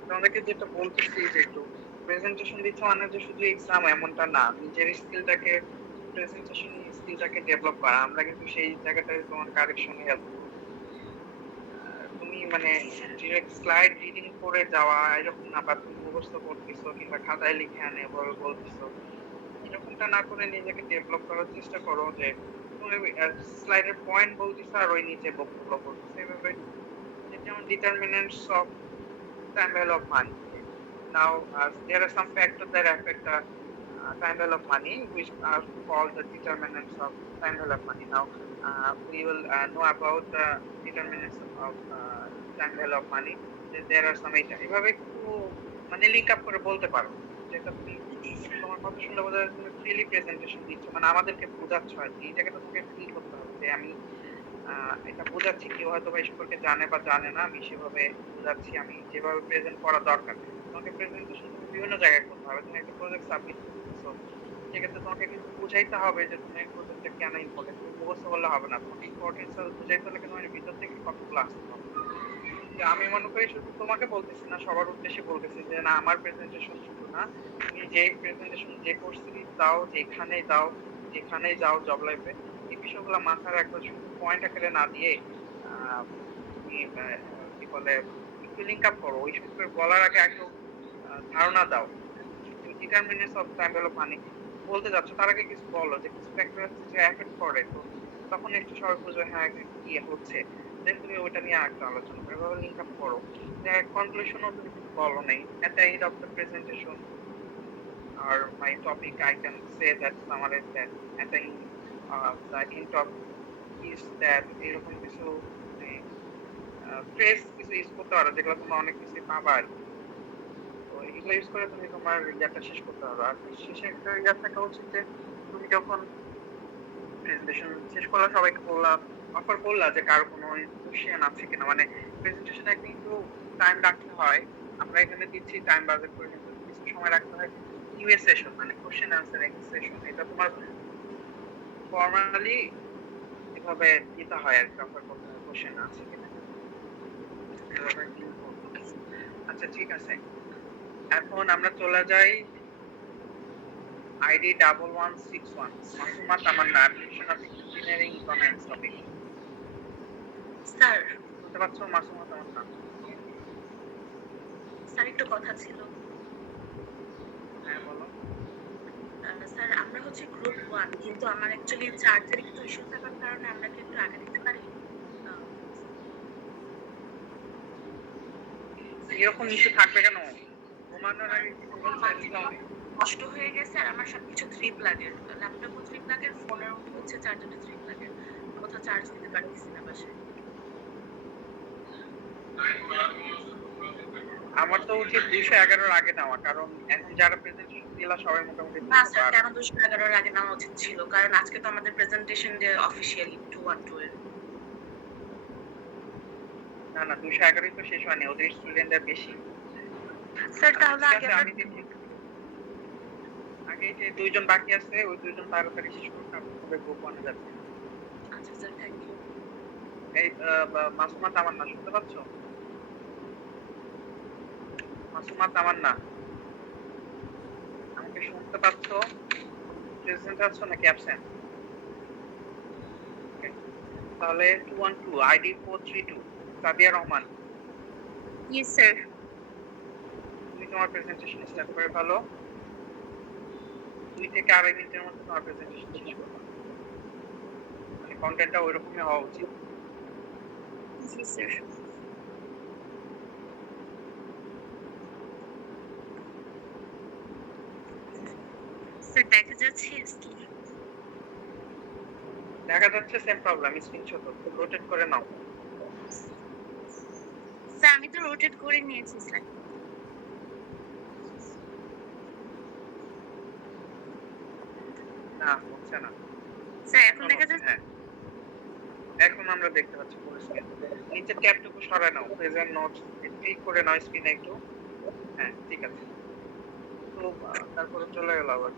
তোমাদেরকে যেটা বলতেছি যে একটু প্রেজেন্টেশন দিচ্ছে মানে যে শুধু এক্সাম এমনটা না, নিজের স্কিলটাকে, প্রেজেন্টেশন স্কিলটাকে ডেভেলপ করা। আমরা কিন্তু সেই জায়গাটায় তোমার কারেকশনে হেল্প করবো। তুমি মানে ডিরেক্ট স্লাইড রিডিং করে যাওয়া এরকম না, বা তুমি মুখস্থ করতেছো কিংবা খাতায় লিখে আনে এভাবে বলতেছো, এরকমটা না করে নিজেকে ডেভেলপ করার চেষ্টা করো। যে তুমি স্লাইডের পয়েন্ট বলতেছো আর ওই নিচে বক্তব্য বলতেছো, এভাবে যেমন determinants of time value of money. Now, there are some factors that affect the time value of money, which are called the determinants of time value of money. Now, we will know about the determinants of time value of money. There are some এভাবে একটু মানে link up করে বলতে পারো, যেটা তুমি তোমার কথা শুনলে বোঝা যায় তুমি ফ্রিলি প্রেজেন্টেশন দিচ্ছ, মানে আমাদেরকে বোঝাচ্ছ আর কি। এই জায়গাটা তোমাকে ফিল করতে হবে যে আমি এটা বোঝাচ্ছি, কেউ হয়তো বা এই সম্পর্কে জানে বা জানে না, আমি সেভাবে বোঝাচ্ছি, আমি যেভাবে প্রেজেন্ট করা দরকার। তোমাকে প্রেজেন্টেশন বিভিন্ন জায়গায় করতে হবে। তুমি একটা প্রজেক্ট সাবমিট করতেছো, সেক্ষেত্রে তোমাকে কিন্তু বুঝাইতে হবে যে তুমি এই প্রজেক্টটা কেন ইম্পর্টেন্ট। তুমি মুখস্থ করলে হবে না, তোমাকে ইম্পর্টেন্স বুঝাইতে হলে তোমার ভিতর থেকে কথাগুলো আসতে হবে। যে আমি মনে করি শুধু তোমাকে বলতেছি না, সবার উদ্দেশ্যে বলতেছি যে না, আমার প্রেজেন্টেশন শুধু না, তুমি যে প্রেজেন্টেশন যে কোর্সেরই দাও, যেখানেই দাও, যেখানেই যাও জব লাইফে, এই বিষয়গুলো মাথায় রাখবে। শুধু পয়েন্ট আকারে না দিয়ে তুমি কি বলে একটু লিঙ্ক আপ করো, ওই সম্পর্কে বলার আগে একটু ধারণা দাও। তুমি ডিটারমিনেন্টস অফ টাইম ভ্যালু মানি বলতে যাচ্ছ, তার আগে কিছু বলো যে কিছু ফ্যাক্টর আছে যে এফেক্ট করে, তো তখন একটু সবাই বুঝবে হ্যাঁ কি হচ্ছে, দেন তুমি ওইটা নিয়ে আরেকটু আলোচনা করো, এভাবে লিঙ্ক আপ করো। কনক্লুশনও তুমি কিছু বলো নাই। At the end of the presentation or my topic, I can say that summarize that at the end of is that এরকম কিছু ফ্রেজ কিছু ইউজ করতে পারো যেগুলো তোমরা অনেক কিছু পাবা আর কি। তো এগুলো ইউজ করে তুমি তোমার ইয়াটা শেষ করতে পারো। আর শেষে একটা ইয়া থাকা উচিত যে তুমি যখন প্রেজেন্টেশন শেষ করলা, সবাইকে বললাম, অফার করলা যে কারো কোনো কোশ্চেন আছে কিনা, মানে প্রেজেন্টেশনে কিন্তু টাইম রাখতে হয় আমরা এখানে দিচ্ছি টাইম বাজেট করে কিন্তু কিছু সময় রাখতে হয় কিউএ সেশন মানে কোশ্চেন আনসার সেশন। এটা তোমার ফর্মালি এভাবে দিতে হয় আর কভার করতে হয় কোশ্চেন আছে কিনা। আচ্ছা ঠিক আছে, এখন আমরা চলে যাই ID 1161 Masuma Tamanna application of engineering economics topic. Sir শুনতে পাচ্ছ মাসুমা তামান্না? স্যার একটু কথা ছিল। হ্যাঁ বলো। স্যার আমরা হচ্ছে গ্রুপ 1, কিন্তু আমার অ্যাকচুয়ালি চার্জের একটু ইস্যু থাকার কারণে আমরা কি একটু আগে দিতে পারি? এরকম ইস্যু থাকবে কেন? ঘুমানোর আগে কিছু বলছে ইসলামে? নষ্ট হয়ে গেছে আর আমার সবকিছু 3 প্লাগের, ল্যাপটপও 3 প্লাগের, ফোনের মধ্যে হচ্ছে চার্জারটা 3 প্লাগের, কোথাও চার্জ দিতে পারতেছি না বাসায়। আমার তো উচিত 211 এর আগে নেওয়া, কারণ এখন যারা প্রেজেন্টেশন দিলা সবাই মোটামুটি না স্যার, কেন 211 এর আগে নেওয়া উচিত ছিল? কারণ আজকে তো আমাদের প্রেজেন্টেশন ডে অফিসিয়ালি 212 এর। না না 211 তো শেষ হয়নি, ওদের স্টুডেন্টদের বেশি। স্যার তাহলে ঠিক আগে আছে, আমরা আমি দেখি আগে যে দুইজন বাকি আছে ওই দুইজন তাড়াতাড়ি শেষ করুন, তারপরে গ্রুপ 1 এ যাচ্ছে। আচ্ছা স্যার, থ্যাংক ইউ। এই মাসুমা তামান্না শুনতে পাচ্ছ? মাসুমা তামান্না আমাকে শুনতে পাচ্ছ? প্রেজেন্ট আছো নাকি অ্যাবসেন্ট? তাহলে 212 ID 432 Sadia Rahman, yes sir. তুমি তোমার প্রেজেন্টেশন স্টার্ট করে ভালো। 2 থেকে 2.5 মিনিটের মধ্যে তোমার প্রেজেন্টেশন শেষ করবে, মানে কন্টেন্টটা ওইরকমই হওয়া উচিত। জি স্যার। স্যার দেখা যাচ্ছে স্ক্রিন? দেখা যাচ্ছে, সেম প্রবলেম, স্ক্রিনশট রোটেট করে নাও। স্যার আমি তো রোটেট করে নিয়েছি স্যার। না হচ্ছে না। স্যার এখন দেখা যাচ্ছে? হ্যাঁ এখন আমরা দেখতে পাচ্ছি পুরো স্ক্রিন। নিচে ট্যাবটুকু সরায় নাও, প্রেজেন্ট নোটস ক্লিক করে নাও স্ক্রিনে একটু। হ্যাঁ ঠিক আছে, তো তারপরে চলে গেল আবার।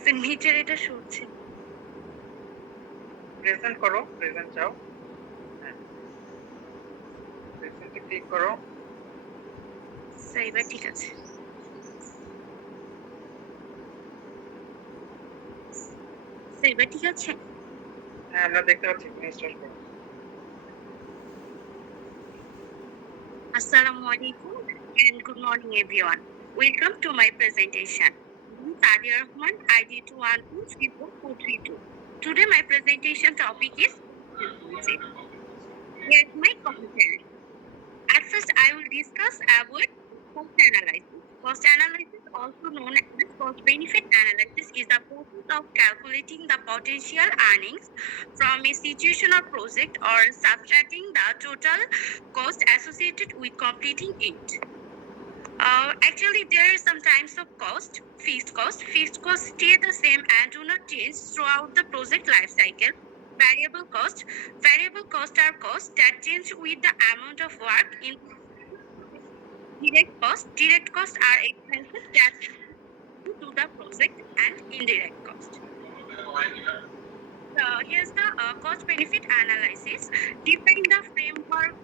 স্যার নিচের এটা সরছে। প্রেজেন্ট করো, প্রেজেন্ট চাও। হ্যাঁ প্রেজেন্টে ক্লিক করো। স্যার এবার ঠিক আছে। স্যার এবার ঠিক আছে? হ্যাঁ আমরা দেখতে পাচ্ছি, তুমি স্টার্ট করো। Assalamu alaikum and good morning everyone. Welcome to my presentation. I'm Sadia Rahman, ID 2123432. Today my presentation topic is here's my commentary. At first I will discuss about cost analysis. Cost analysis, also known as cost benefit analysis, is the process of calculating the potential earnings from a situation or project or subtracting the total cost associated with completing it. Actually, there are some types of cost. Fixed cost. Fixed costs stay the same and do not change throughout the project life cycle. Variable cost. Variable costs are costs that change with the amount of work in. Direct cost. Direct costs are expenses that to the project, and indirect cost. Here's the cost benefit analysis. Define the framework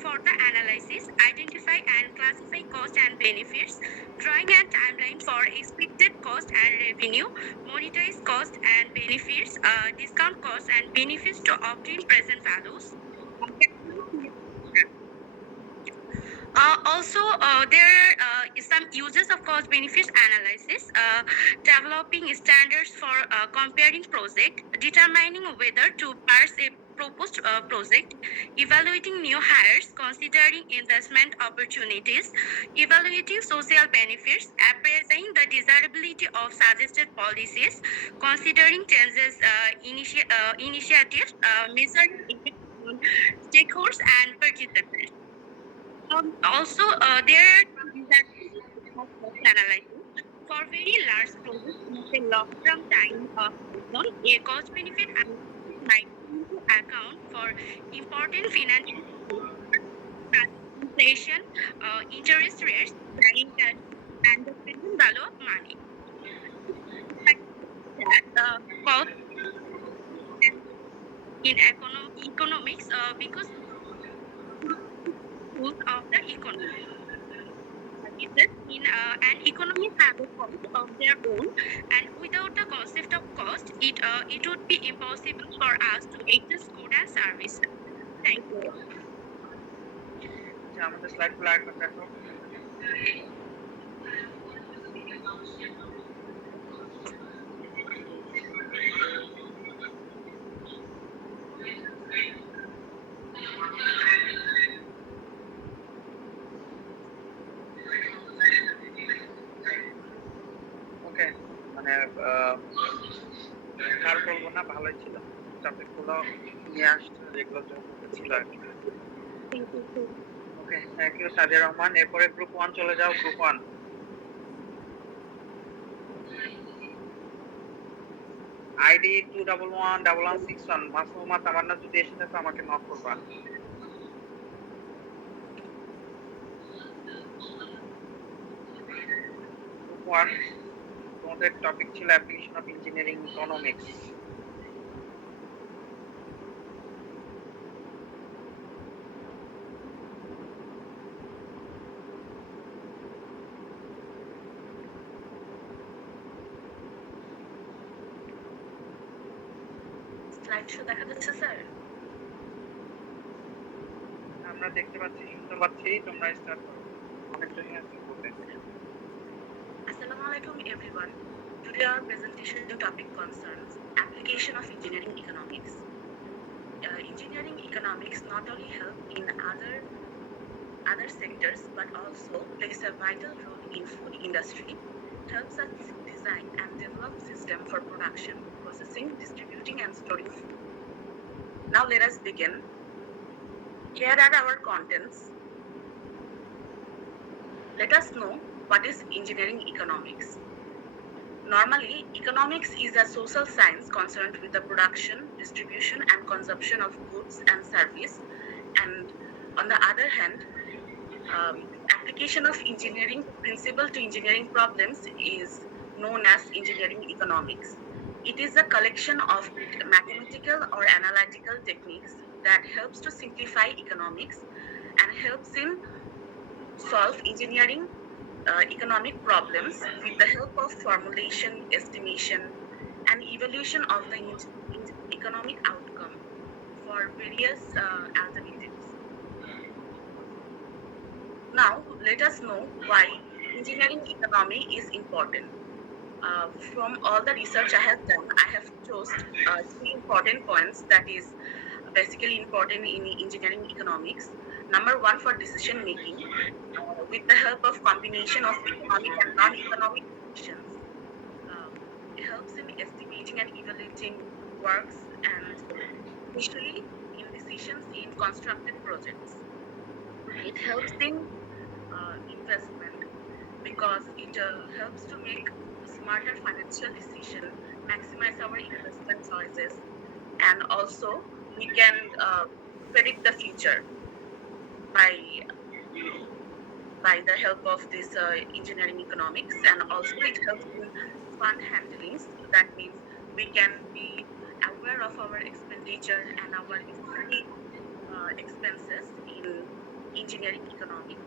for the analysis. Identify and classify cost and benefits. Drawing a timeline for expected cost and revenue. Monetize cost and benefits. Discount cost and benefits to obtain present values. There are some uses of cost benefits analysis. Developing standards for comparing project, determining whether to pass a proposed project, evaluating new hires, considering investment opportunities, evaluating social benefits, appraising the desirability of suggested policies, considering changes initiatives, measuring effect on stakeholders and participants. Also, there are disadvantages of cost analysis. For very large projects with a long-term time horizon, a cost-benefit analysis might take into account for important financial factors such as inflation, interest rates, buying patterns, and the present value of money. That cost in economics because tools of the economy. Services in an economy have a cost of their own, and without the concept of cost, it would be impossible for us to access goods and services. Thank you. আচ্ছা আমাদের স্লাইডগুলো একবার দেখো। ওকে, মানে আর বলবো না, ভালোই ছিল। টপিকগুলো নিয়ে আসছো যেগুলো যোগ্যতা ছিল আর কি। ওকে, থ্যাংক ইউ সাদিয়া রহমান। এরপরে গ্রুপ 1 চলে যাও। Group 1 ID 2111161। মাসুমা তামান্না যদি এসে থাকো আমাকে নক করবা। গ্রুপ 1 তোমাদের টপিক ছিল application of engineering economics. Slide show দেখা যাচ্ছে স্যার? আমরা দেখতে পাচ্ছি, শুনতে পাচ্ছি। তোমরা স্টার্ট করো। অনেকজনই আছে বলতে। Assalamu alaikum everyone. Today our presentation topic concerns application of engineering economics. Engineering economics not only help in other sectors but also plays a vital role in food industry, helps us design and develop system for production, processing, distributing and storing food. Now let us begin. Here are our contents. Let us know what is engineering economics. Normally, economics is a social science concerned with the production, distribution, and consumption of goods and service. And on the other hand, application of engineering principle to engineering problems is known as engineering economics. It is a collection of mathematical or analytical techniques that helps to simplify economics and helps in solve engineering economic problems with the help of formulation, estimation, and evaluation of the economic outcome for various alternatives. Now, let us know why engineering economy is important. From all the research I have done, I have chosen three important points that is basically important in engineering economics. Number one, for decision making, with the help of combination of economic and non-economic decisions. It helps in estimating and evaluating works and especially in decisions in constructed projects. It helps in investment because it helps to make smarter financial decision, maximize our investment choices, and also we can predict the future by the help of this engineering economics. And also it helps in fund handling. That means we can be aware of our expenditure and our necessary expenses in engineering economics.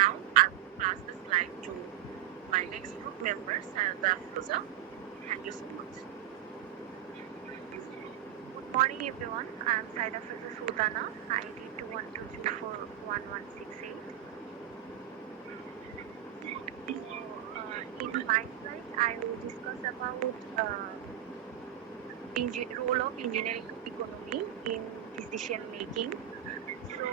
Now I will pass the slide to my next group member, Sayada Afroza. Thank you so much. Good morning everyone. I am Saida Fiza Sultana, ID 212241168. In my slide, I will discuss about role of engineering economy in decision making. So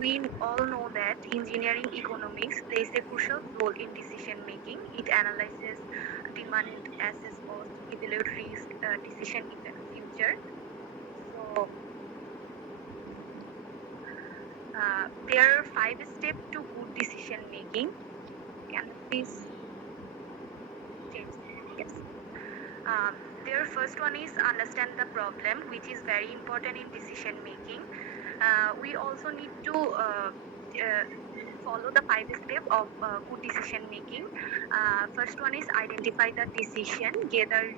we all know that engineering economics plays a crucial role in decision making. It analyzes demand, assess cost, evaluate risk, decision in the future. So there are 5 steps to good decision making. Can you please Um, their first one is understand the problem, which is very important in decision making. We also need to follow the 5 steps of good decision making. First one is identify the decision, gather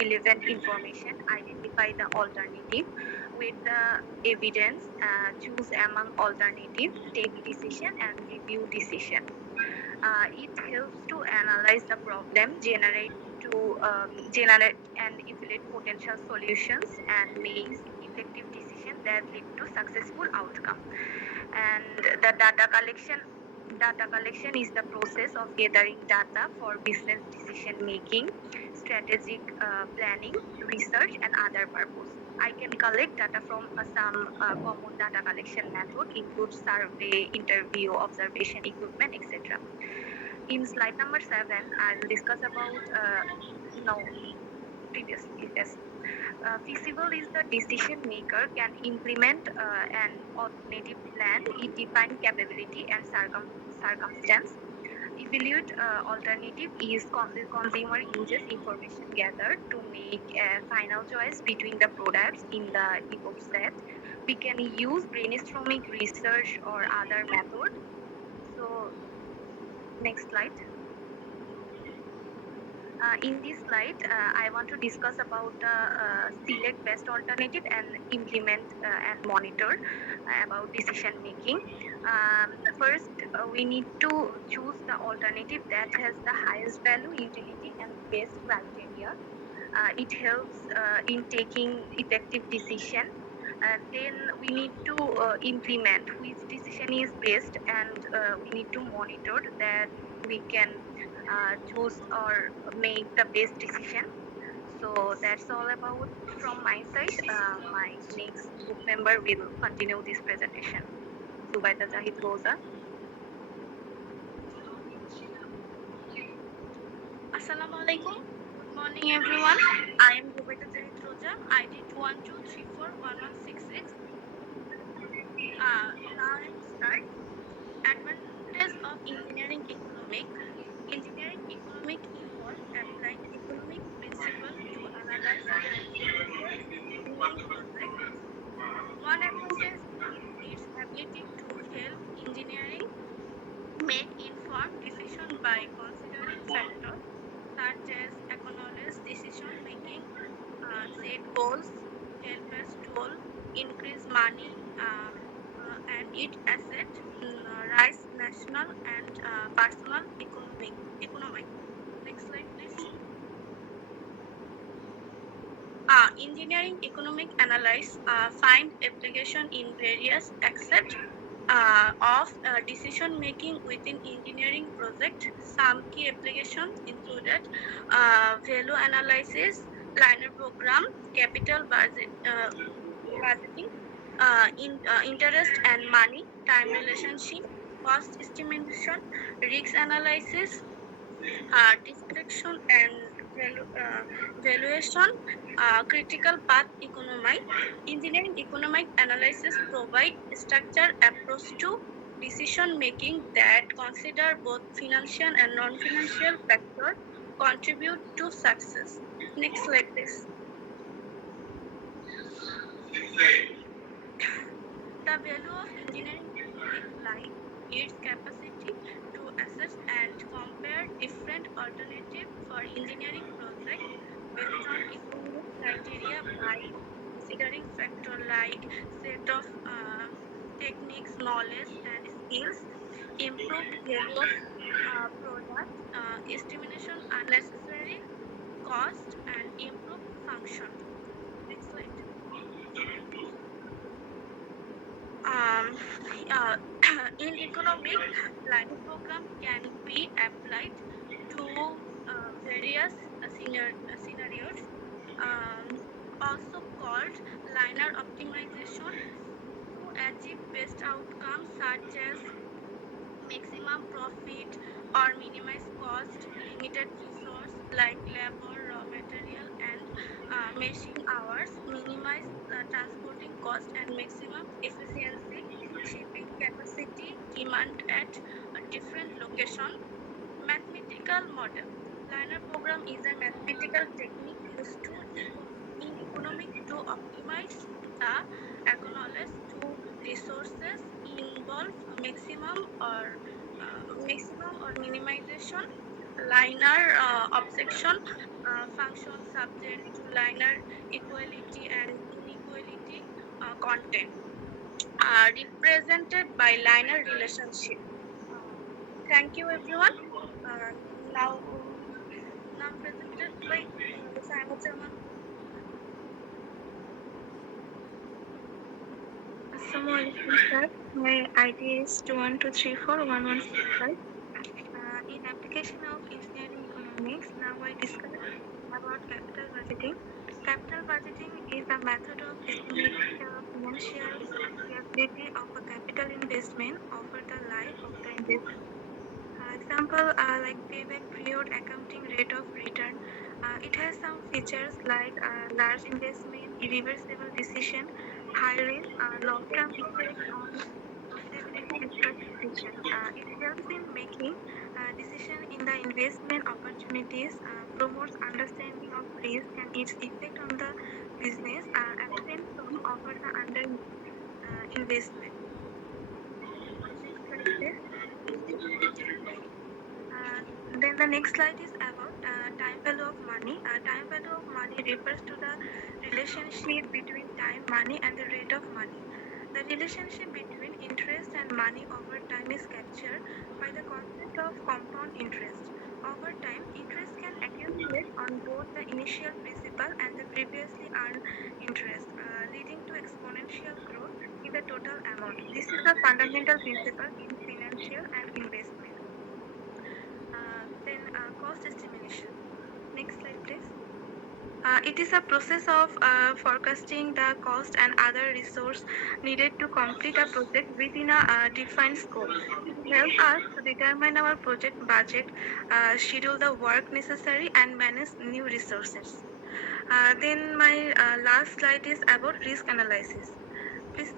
relevant information, identify the alternative, with the evidence, choose among alternative, take decision, and review decision. It helps to analyze the problem, generate and evaluate potential solutions, and make effective decisions that lead to successful outcome. And the data collection is the process of gathering data for business decision making, strategic planning, research, and other purpose. I can collect data from some common data collection method include survey, interview, observation, equipment, etc. In slide number 7, I will discuss about no previously, yes. Feasible is the decision maker can implement an alternative plan. It defines capability and circumstance. Evaluate alternative is the consumer uses information gathered to make a final choice between the products in the depot set. We can use brainstorming research or other method. So next slide. In this slide, I want to discuss about select best alternative and implement and monitor about decision making. First, we need to choose the alternative that has the highest value, utility, and best criteria. It helps in taking effective decision. Then we need to implement which decision is best, and we need to monitor that we can choose or make the best decision. So that's all about from my side. My next group member will continue this presentation. Zubaida Zahid Rosa. Assalamu alaikum. Good morning, everyone. I am Zubaida Zahid Roja, ID 212341166. Now I will start. Advantage of engineering economic. Engineering economic involve applying economic principle to analyze and evaluate engineering projects. One advantage is its ability to help engineering make informed decision by considering factors such as economics, decision making, set goals, help us tool, increase money, and it asset, rise national and personal economic. Next slide, please. Engineering economic analysis find application in various aspects of decision making within engineering project. Some key applications included value analysis, liner program, capital budgeting, interest and money, time relationship, cost estimation, risk analysis, description and valuation, critical path economy. Engineering economic analysis provide structured approach to decision making that consider both financial and non-financial factors contribute to success. Next slide, please. The value of engineering economic lies its capacity to assess and compare different alternatives for engineering projects based on economic criteria by considering factors like set of techniques, knowledge, and skills, improved value of product, estimation unnecessary cost, and improved function. Next slide. Um, uh, in economic, line program can be applied to various scenarios, also called liner optimization, to achieve best outcomes such as maximum profit or minimize cost, limited resource like labor, raw material, and machine hours, minimize transporting cost and maximum efficiency, shipping capacity, demand at a different location, mathematical model. Learner program is a mathematical technique used in economics to optimize the acknowledged to resources involve maximum or minimization linear objection function subject to linear equality and inequality content represented by linear relationship. Uh, Thank you, everyone. Uh, now presented by Simon Chairman. Assalamualaikum, sir. My ID is 212341165. In application of engineering economics, now I discuss about capital budgeting. Capital budgeting is a method of estimating the financial viability of a capital investment over the life of the investment. Example like payback period, accounting rate of return. It has some features like large investment, irreversible decision, high risk, long-term effect on profitability and such decision. It helps in making decision in the investment opportunities, promotes understanding of risk and its effect on the business, absent from over the under investment. Next slide, please. Uh, then the next slide is about time value of money. Time value of money refers to the relationship between time, money, and the rate of money. The relationship between interest and money over time is captured by the concept of compound interest. Over time, interest can accumulate on both the initial principal and the previously earned interest, leading to exponential growth in the total amount. This is the fundamental principle in financial and investment. Then cost estimation. Next slide, please. It is a process of forecasting the cost and other resource needed to complete a project within a defined scope. It helps us to determine our project budget, schedule the work necessary, and manage new resources. Then my last slide is about risk analysis. Please,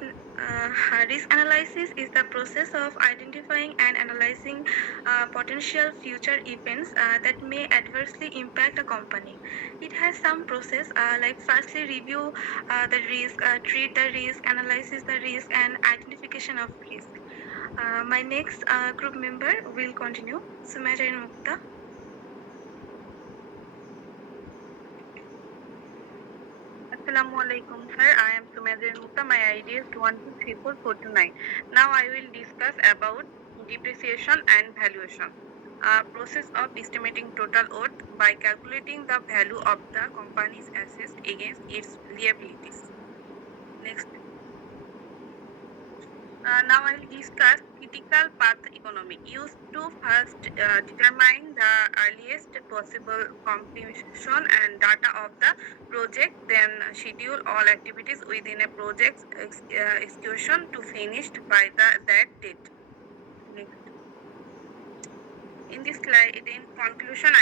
risk analysis is the process of identifying and analyzing potential future events that may adversely impact a company. It has some process like firstly review the risk, treat the risk, analysis the risk, and identification of risk. My next group member will continue. Sumaira and Mukta. Assalamu alaikum, sir. I am Sumedrin Mukta. My ID is 1234429. Now I will discuss about depreciation and valuation. Process of estimating total worth by calculating the value of the company's assets against its liabilities. Next. Now I will discuss critical path economic used to first determine the earliest possible completion and data of the project, then schedule all activities within a project's execution to finished by that date. Next. In this slide, in conclusion,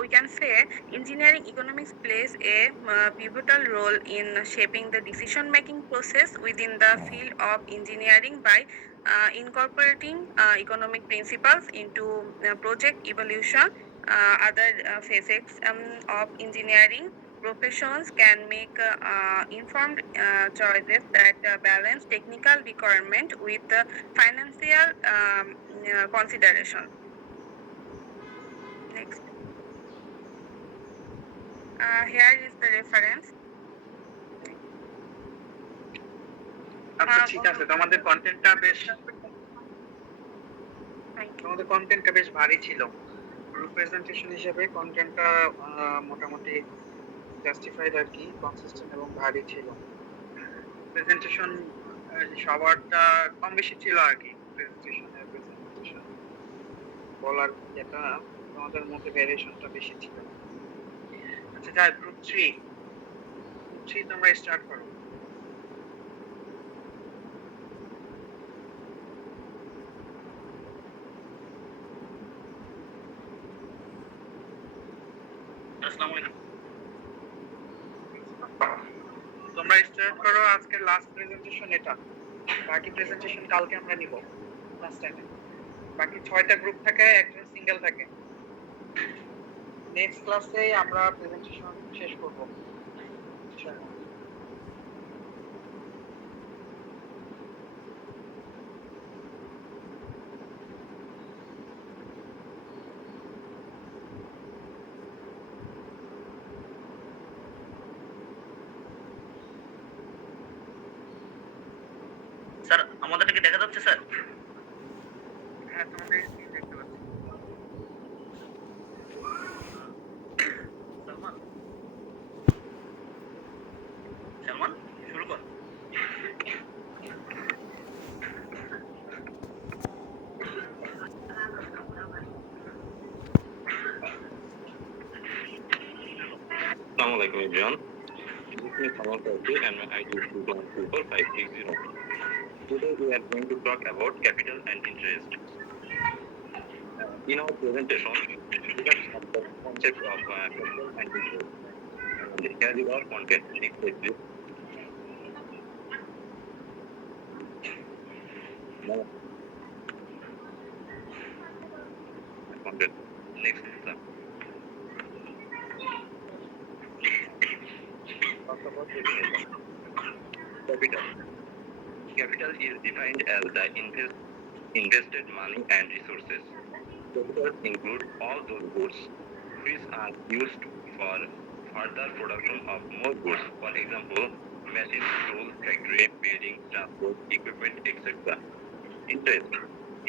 we can say engineering economics plays a pivotal role in shaping the decision-making process within the field of engineering by incorporating economic principles into project evolution. Other facets of engineering professions can make informed choices that balance technical requirement with financial consideration. Next. Here is the reference. আচ্ছা ঠিক আছে, তোমাদের কন্টেন্টটা বেশ ভারী ছিল। Group presentation হিসেবে কন্টেন্টটা মোটামুটি জাস্টিফাইড আর কি, কনসিস্টেন্ট এবং ভারী ছিল। প্রেজেন্টেশন সবারটা কম বেশি ছিল আর কি। প্রেজেন্টেশন বলার যেটা তোমাদের মধ্যে ভ্যারিয়েশনটা বেশি ছিল। আচ্ছা যাই, গ্রুপ 3 তোমরা স্টার্ট করো। তোমরা স্টার্ট করো। আজকের লাস্ট প্রেজেন্টেশন এটা, বাকি প্রেজেন্টেশন কালকে আমরা নিব লাস্ট টাইমে। বাকি 6টা গ্রুপ থাকে, একজন সিঙ্গেল থাকে। নেক্সট ক্লাসে আমরা প্রেজেন্টেশন শেষ করব। স্যার আমাদেরটা কি দেখা যাচ্ছে স্যার? হ্যাঁ, তোমাদের স্ক্রিন দেখতে পাচ্ছি। সালমান, সালমান শুরু কর। Assalamu alaikum everyone. This is Kamal Kaisi and my ID is 2124560. Today we are going to talk about capital and interest. In our presentation, we have some the concept of capital and interest. And here is our content. Next slide, please. Now, content. Next, sir. Talk about definition. Capital. Capital is defined as the invested money and resources. Capital includes all those goods which are used for further production of more goods. For example, machines, tools, factory, building, transport, equipment, etc. Interest.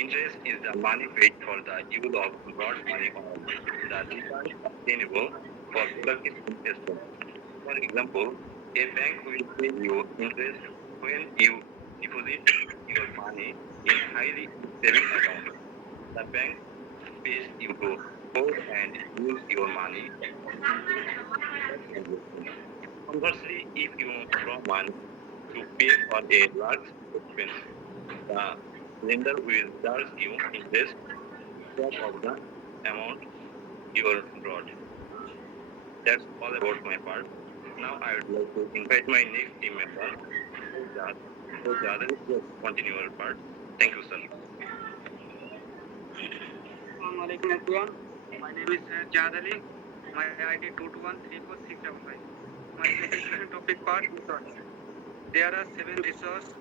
Interest is the money paid for the use of borrowed money or the return obtainable for productive investment. For example, a bank will pay you interest when you deposit your money in highly saving account. The bank pays you to hold and use your money for investment. Conversely, if you borrow money to pay for a large expense, the lender will charge you interest of the amount you borrowed. That's all about my part. Now I would like to invite my next team member, Jadal, to continue your part. Thank you, sir. Assalamu alaikum everyone. My name is Jad Ali. My ID 2213465. My presentation topic part resource. There are 7 resources.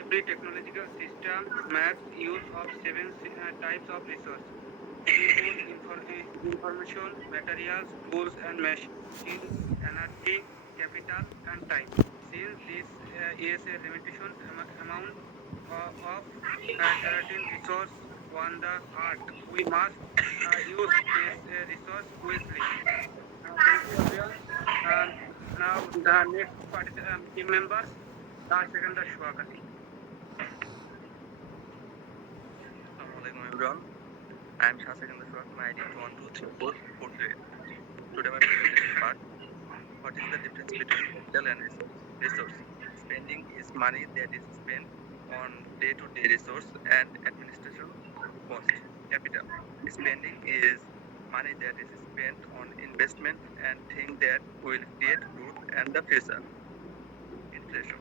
Every technological system makes use of 7 types of resource. People, information, materials, tools and machines, energy, capital and time. Since this is a limitation amount of certain resource on the earth, we must use this resource wisely. Thank you everyone. And now the next team members, Secondar Shuakati. Assalamualaikum everyone. I am Shah Second Shwak. My ID is 123448. Today my presentation part. What is the difference between capital and resource? Resource. Spending is money that is spent on day-to-day resource and administration cost. Capital. Spending is money that is spent on investment and things that will create growth and the future. Inflation.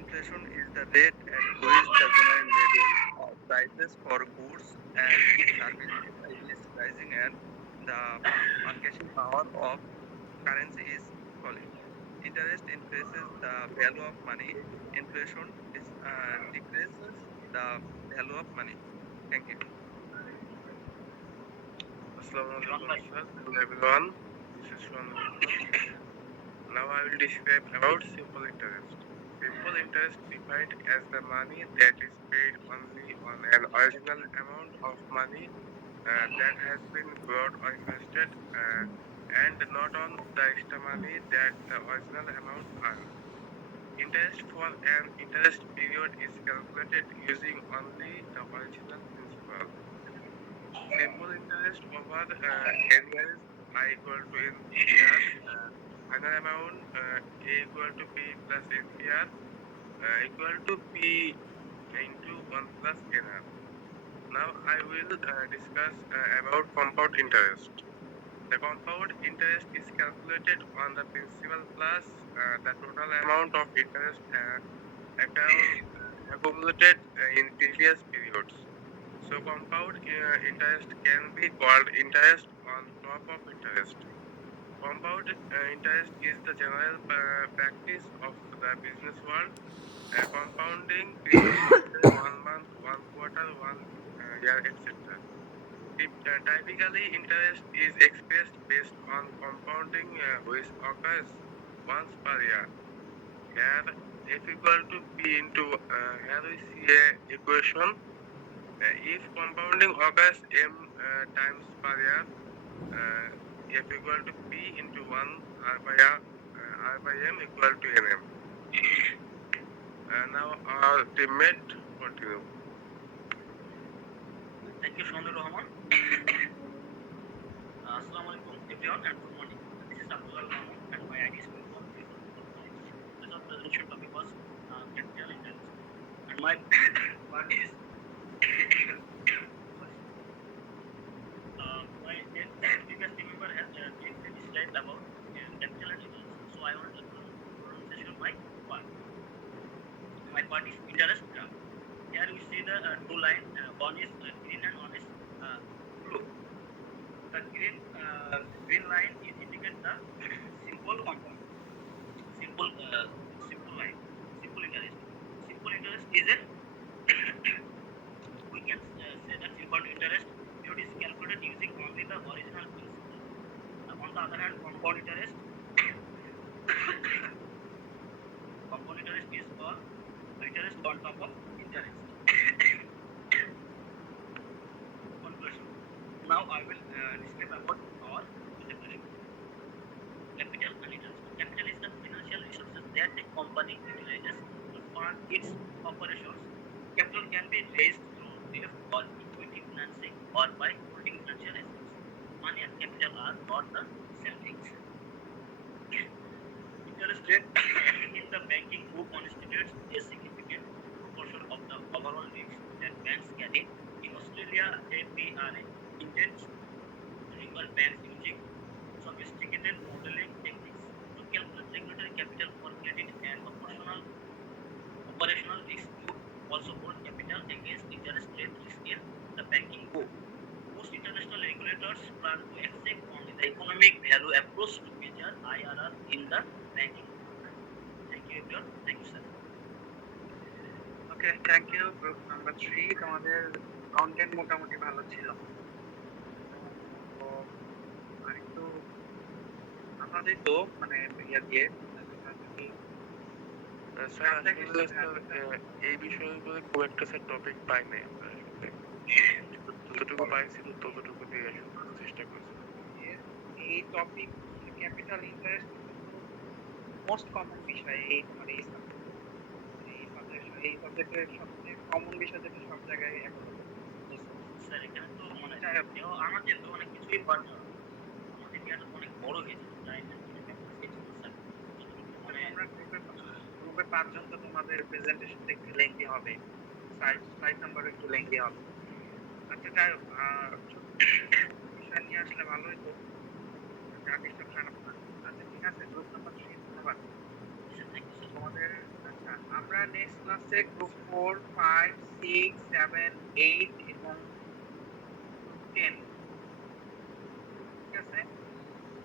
Inflation is the rate at which the general level of prices for goods and services is rising and the purchasing power of currency is falling. Interest increases the value of money. Inflation decreases the value of money. Thank you. Assalamualaikum everyone. This is Shwan. Now I will describe about simple interest. Simple interest defined as the money that is paid only on an original amount of money that has been borrowed or invested and not on the extra money that the original amount earned. Interest for an interest period is calculated using only the original principal. Simple interest over n years I equal to n year. Final amount A equal to P plus n year equal to P into 1 plus nr. Now I will discuss about compound interest. The compound interest is calculated on the principal plus the total amount of interest accumulated in previous periods. So compound interest can be called interest on top top of interest. Compound interest is the general practice of the business world. Compounding principles say 1 month, 1 quarter, 1 year, etc. Typically, interest is expressed based on compounding, which occurs once per year. Here, F equal to P into, here we see a equation. If compounding occurs m times per year, uh, F equal to P into 1 R by R by M equal to NM. Now our teammate continue. Thank you, Shandur Rahman. Assalamu alaikum, everyone, and good morning. This is Abdullah Rahman, and my ID is 213445. Today's presentation topic was capital interest, and my part is my previous team member has briefly described about capital and interest. So I want to pronunciation my part. My part is interest graph. Here we see the two lines. One is green and one is blue. The green line is indicate the simple compound. Simple line. Simple interest. Simple interest is a we can say that simple interest period is calculated using only the original principle. On the other hand, compound interest is for interest on top of interest. Conclusion. Now I will describe about our presentation. Capital and interest. Capital is the financial resources that a company utilizes to fund its operations. Capital can be raised through debt or equity financing or by holding financial assets. Money and capital are not the same things. Interest rate in the banking book constitutes a significant proportion of the overall risk that banks carry. In Australia, APRA intends to regulate banks using sophisticated modeling techniques to calculate regulatory capital for credit and operational risk to also hold capital against interest rate risk in the banking book. Most international regulators plan to accept only the economic value approach to measure IRR in the banking book. Thank you everyone. Thank you sir. Okay, thank you. Group number 3 তোমাদের content মোটামুটি ভালো ছিল। তো আরেকটু আমাদের তো মানে ইয়া দিয়ে স্যার আসলে এই বিষয়গুলো খুব একটা স্যার টপিক পাই নাই আমরা আসলে। যতটুকু পাইছি ততটুকু দিয়ে চেষ্টা করছি। এই topic capital interest most common বিষয় এই তোমার এই সাবজেক্টের সবচেয়ে কমন বিষয় যেটা সব জায়গায় অ্যাভেলেবল। স্যার এখানে তো মানে আমাদের তো অনেক কিছুই পারবো। আমাদের ইয়াটা অনেক বড় হয়েছে তাই না? মানে আমরা গ্রুপে 5 জন তো তোমাদের প্রেজেন্টেশনটা একটু লেংথি হবে, স্লাইড নাম্বার একটু লেংথি হবে। আচ্ছা যাই হোক, বিষয় নিয়ে আসলে ভালো হতো, গ্রাফিক্সটা খারাপ না। আচ্ছা ঠিক আছে, গ্রুপ নাম্বার 3 ধন্যবাদ তোমাদের। আচ্ছা আমরা নেক্সট ক্লাসে গ্রুপ 4, 5, 6, 7, 8 এবং 10 ঠিক আছে,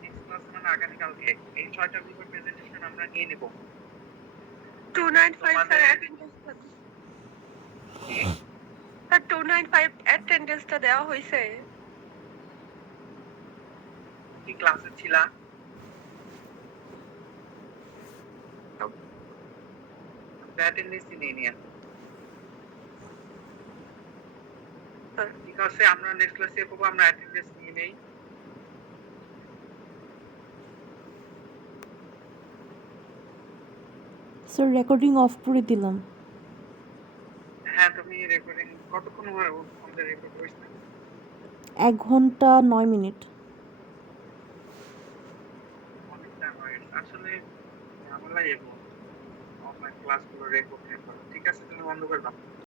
নেক্সট ক্লাস মানে আগামীকালকে এই 6টা গ্রুপের প্রেজেন্টেশন আমরা নিয়ে নেব। 295 স্যার স্যার 295 অ্যাটেন্ডেন্সটা দেওয়া হয়েছে। কি ক্লাসে ছিলা? অ্যাটেন্ডেন্স নিয়ে নিয়ে ঠিক আছে, আমরা নেক্সট ক্লাসে করব, আমরা অ্যাটেন্ডেন্স নিয়ে নেই। স্যার রেকর্ডিং অফ করে দিলাম। হ্যাঁ, তুমি রেকর্ডিং কতক্ষণ আমাদের রেকর্ড হয়েছে? 1 ঘন্টা 9 মিনিট। অনেকটা হয়েছে আসলে। আমরা এরকম অনলাইন ক্লাসগুলো রেকর্ড ঠিক আছে, তুমি বন্ধ করে দাও।